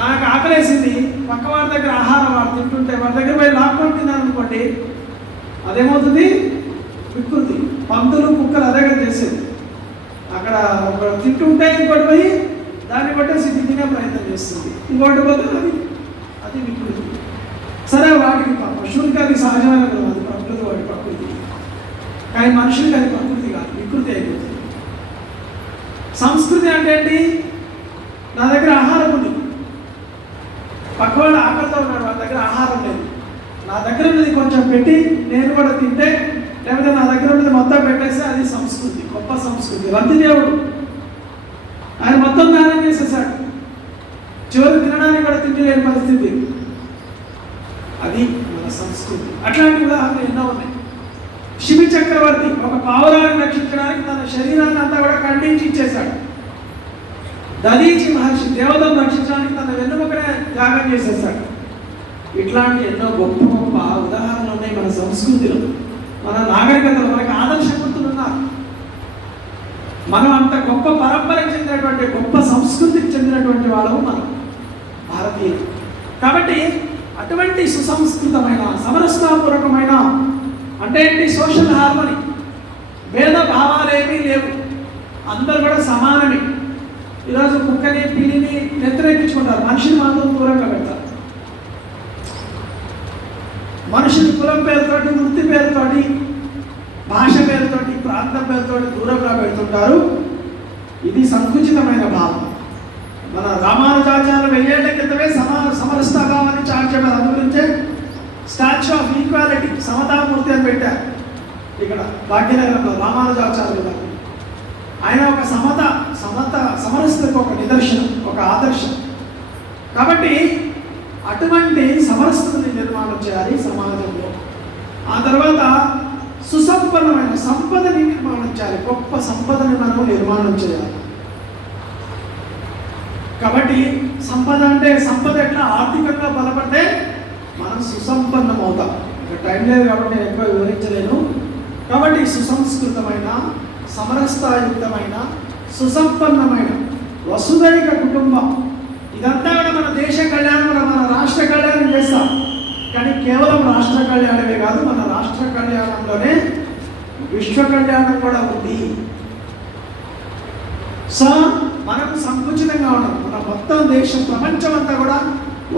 నాకు ఆకలేసింది, పక్కవాడి దగ్గర ఆహారం వాడు తింటుంటే వాడి దగ్గర పోయి లాక్కొని తిన్నాను అనుకోండి, అదేమవుతుంది? వికృతి. పందులు కుక్కలు అదేగా చేసేది. అక్కడ తింటుంటే ఇంకోటి పోయి దాన్ని కొట్టేసి తినే ప్రయత్నం చేస్తుంది, ఇంకోటి పోతే అది వికృతి. సరే, వాటికి పశువులకి అది సహజమైన కదా, అది ప్రకృతి, వాటి ప్రకృతి. కానీ మనుషులకి అది ప్రకృతి కాదు, వికృతి అయిపోతుంది. సంస్కృతి అంటే ఏంటి? నా దగ్గర ఆహారం ఉంది, పక్కవాడు ఆకలితో ఉన్నాడు, వాళ్ళ దగ్గర ఆహారం లేదు, నా దగ్గర ఉన్నది కొంచెం పెట్టి నేను కూడా తింటే, లేకపోతే నా దగ్గర ఉన్నది మొత్తం పెట్టేస్తే అది సంస్కృతి, గొప్ప సంస్కృతి. రంతిదేవుడు ఆయన మొత్తం దానం చేసేసాడు, చివరి తినడానికి కూడా తిండి లేని పరిస్థితి. అది మన సంస్కృతి. అట్లాంటి ఉదాహరణలు ఎన్నో ఉన్నాయి. శిబి చక్రవర్తి ఒక పావురాన్ని రక్షించడానికి తన శరీరాన్ని అంతా కూడా ఖండించి ఇచ్చేశాడు. దదీచి మహర్షి దేవతను రక్షించడానికి తన వెన్నుముకనే త్యాగం చేసేసాడు. ఇట్లాంటి ఎన్నో గొప్ప గొప్ప ఉదాహరణలు ఉన్నాయి మన సంస్కృతిలో, మన నాగరికతలో. మనకు ఆదర్శమూర్తులు ఉన్నారు. మనం అంత గొప్ప పరంపరకు చెందినటువంటి, గొప్ప సంస్కృతికి చెందినటువంటి వాళ్ళము మనం భారతీయులు. కాబట్టి అటువంటి సుసంస్కృతమైన, సమరసతాపూర్వకమైన, అంటే ఏంటి? సోషల్ హార్మనీ, భేద భావాలు ఏమీ లేవు, అందరూ కూడా సమానమే. ఈరోజు కుక్కని, పిల్లిని వ్యతిరేకించుకుంటారు, మనిషిని మాత్రం దూరంగా పెడతారు. మనుషుని కులం పేరుతోటి, వృత్తి పేరుతోటి, భాష పేరుతోటి, ప్రాంతం పేరుతోటి దూరంగా పెడుతుంటారు. ఇది సంకుచితమైన భావం. మన రామానుజాచార్య 1000 ఏళ్ల క్రితమే సమరసతా భావాన్ని చాటుచేయమని, అందుగురించే స్టాచ్యూ ఆఫ్ ఈక్వాలిటీ, సమతామూర్తి అని పెట్టారు ఇక్కడ భాగ్యనగరంలో రామానుజాచార్యులు గారు. ఆయన ఒక సమరసతకు ఒక నిదర్శనం, ఒక ఆదర్శం. కాబట్టి అటువంటి సమరసతని నిర్మాణం చేయాలి సమాజంలో. ఆ తర్వాత సుసంపన్నమైన సంపదని నిర్మాణం చేయాలి. గొప్ప సంపదని మనం నిర్మాణం చేయాలి. కాబట్టి సంపద అంటే సంపద ఎట్లా ఆర్థికంగా బలపడితే మనం సుసంపన్నం అవుతాం. ఇక టైం లేదు కాబట్టి నేను ఎక్కువ వివరించలేను. కాబట్టి సుసంస్కృతమైన, సమరసతాయుక్తమైన, సుసంపన్నమైన వసుదైక కుటుంబం, ఇదంతా కూడా మన దేశ కళ్యాణం, మన రాష్ట్ర కళ్యాణం చేస్తాం. కానీ కేవలం రాష్ట్ర కళ్యాణమే కాదు, మన రాష్ట్ర కళ్యాణంలోనే విశ్వ కళ్యాణం కూడా ఉంది. సో మనకు సంకుచితంగా ఉండదు. మన మొత్తం దేశం, ప్రపంచం అంతా కూడా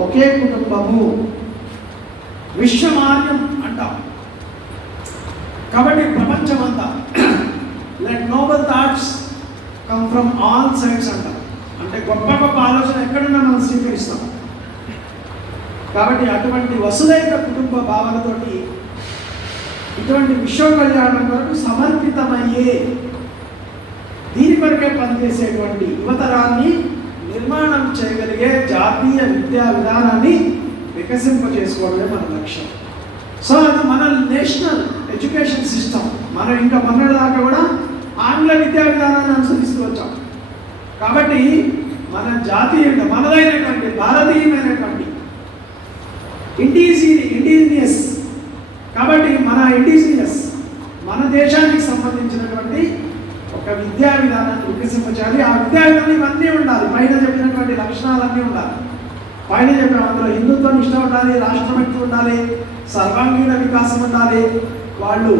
ఒకే కుటుంబము, విశ్వమాన్యం అంటాం. కాబట్టి ప్రపంచం అంతా let noble thoughts come from all sides అంటాం. అంటే గొప్ప గొప్ప ఆలోచన ఎక్కడున్నా మనం స్వీకరిస్తాం. కాబట్టి అటువంటి వసుదైక కుటుంబ భావనతోటి ఇటువంటి విశ్వ కళ్యాణం కొరకు సమర్పితమయ్యే, దీని కొరకే పనిచేసేటువంటి యువతరాన్ని నిర్మాణం చేయగలిగే జాతీయ విద్యా విధానాన్ని వికసింపజేసుకోవడమే మన లక్ష్యం. సో అది మన నేషనల్ ఎడ్యుకేషన్ సిస్టమ్. మనం ఇంకా మొన్నటిదాకా కూడా ఆంగ్ల విద్యా విధానాన్ని అనుసరిస్తూ వచ్చాం. కాబట్టి మన జాతీయ, మనదైనటువంటి భారతీయమైనటువంటి ఇండిజినియస్, కాబట్టి మన ఇండిజినియస్, మన దేశానికి సంబంధించినటువంటి ఒక విద్యా విధానాన్ని వికసింపచేయాలి. ఆ విద్యా విధానం ఇవన్నీ ఉండాలి. పైన చెప్పినటువంటి లక్షణాలన్నీ ఉండాలి. పైన చెప్పిన అందులో హిందుత్వం ఇష్టం ఉండాలి, రాష్ట్రభక్తి ఉండాలి, సర్వాంగీణ వికాసం ఉండాలి. వాళ్ళు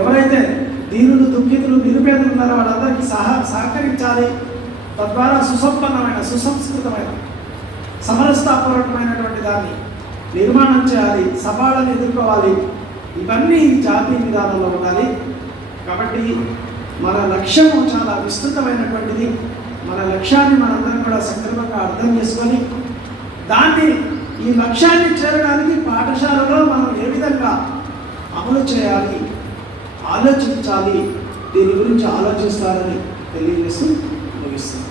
ఎవరైతే దీనులు, దుఃఖితులు, నిరుపేదలు ఉన్నారో వాళ్ళందరికీ సహకరించాలి. తద్వారా సుసంపన్నమైన, సుసంస్కృతమైన, సమరసతాపూర్వకమైనటువంటి దాన్ని నిర్మాణం చేయాలి. సవాళ్ళని ఎదుర్కోవాలి. ఇవన్నీ జాతీయ విధానంలో ఉండాలి. కాబట్టి మన లక్ష్యము చాలా విస్తృతమైనటువంటిది. మన లక్ష్యాన్ని మనందరం కూడా సందర్భంగా అర్థం చేసుకొని ఈ లక్ష్యాన్ని చేరడానికి పాఠశాలలో మనం ఏ విధంగా అమలు చేయాలి, ఆలోచించాలి, దీని గురించి ఆలోచిస్తారని తెలియజేస్తూ ముగిస్తుంది.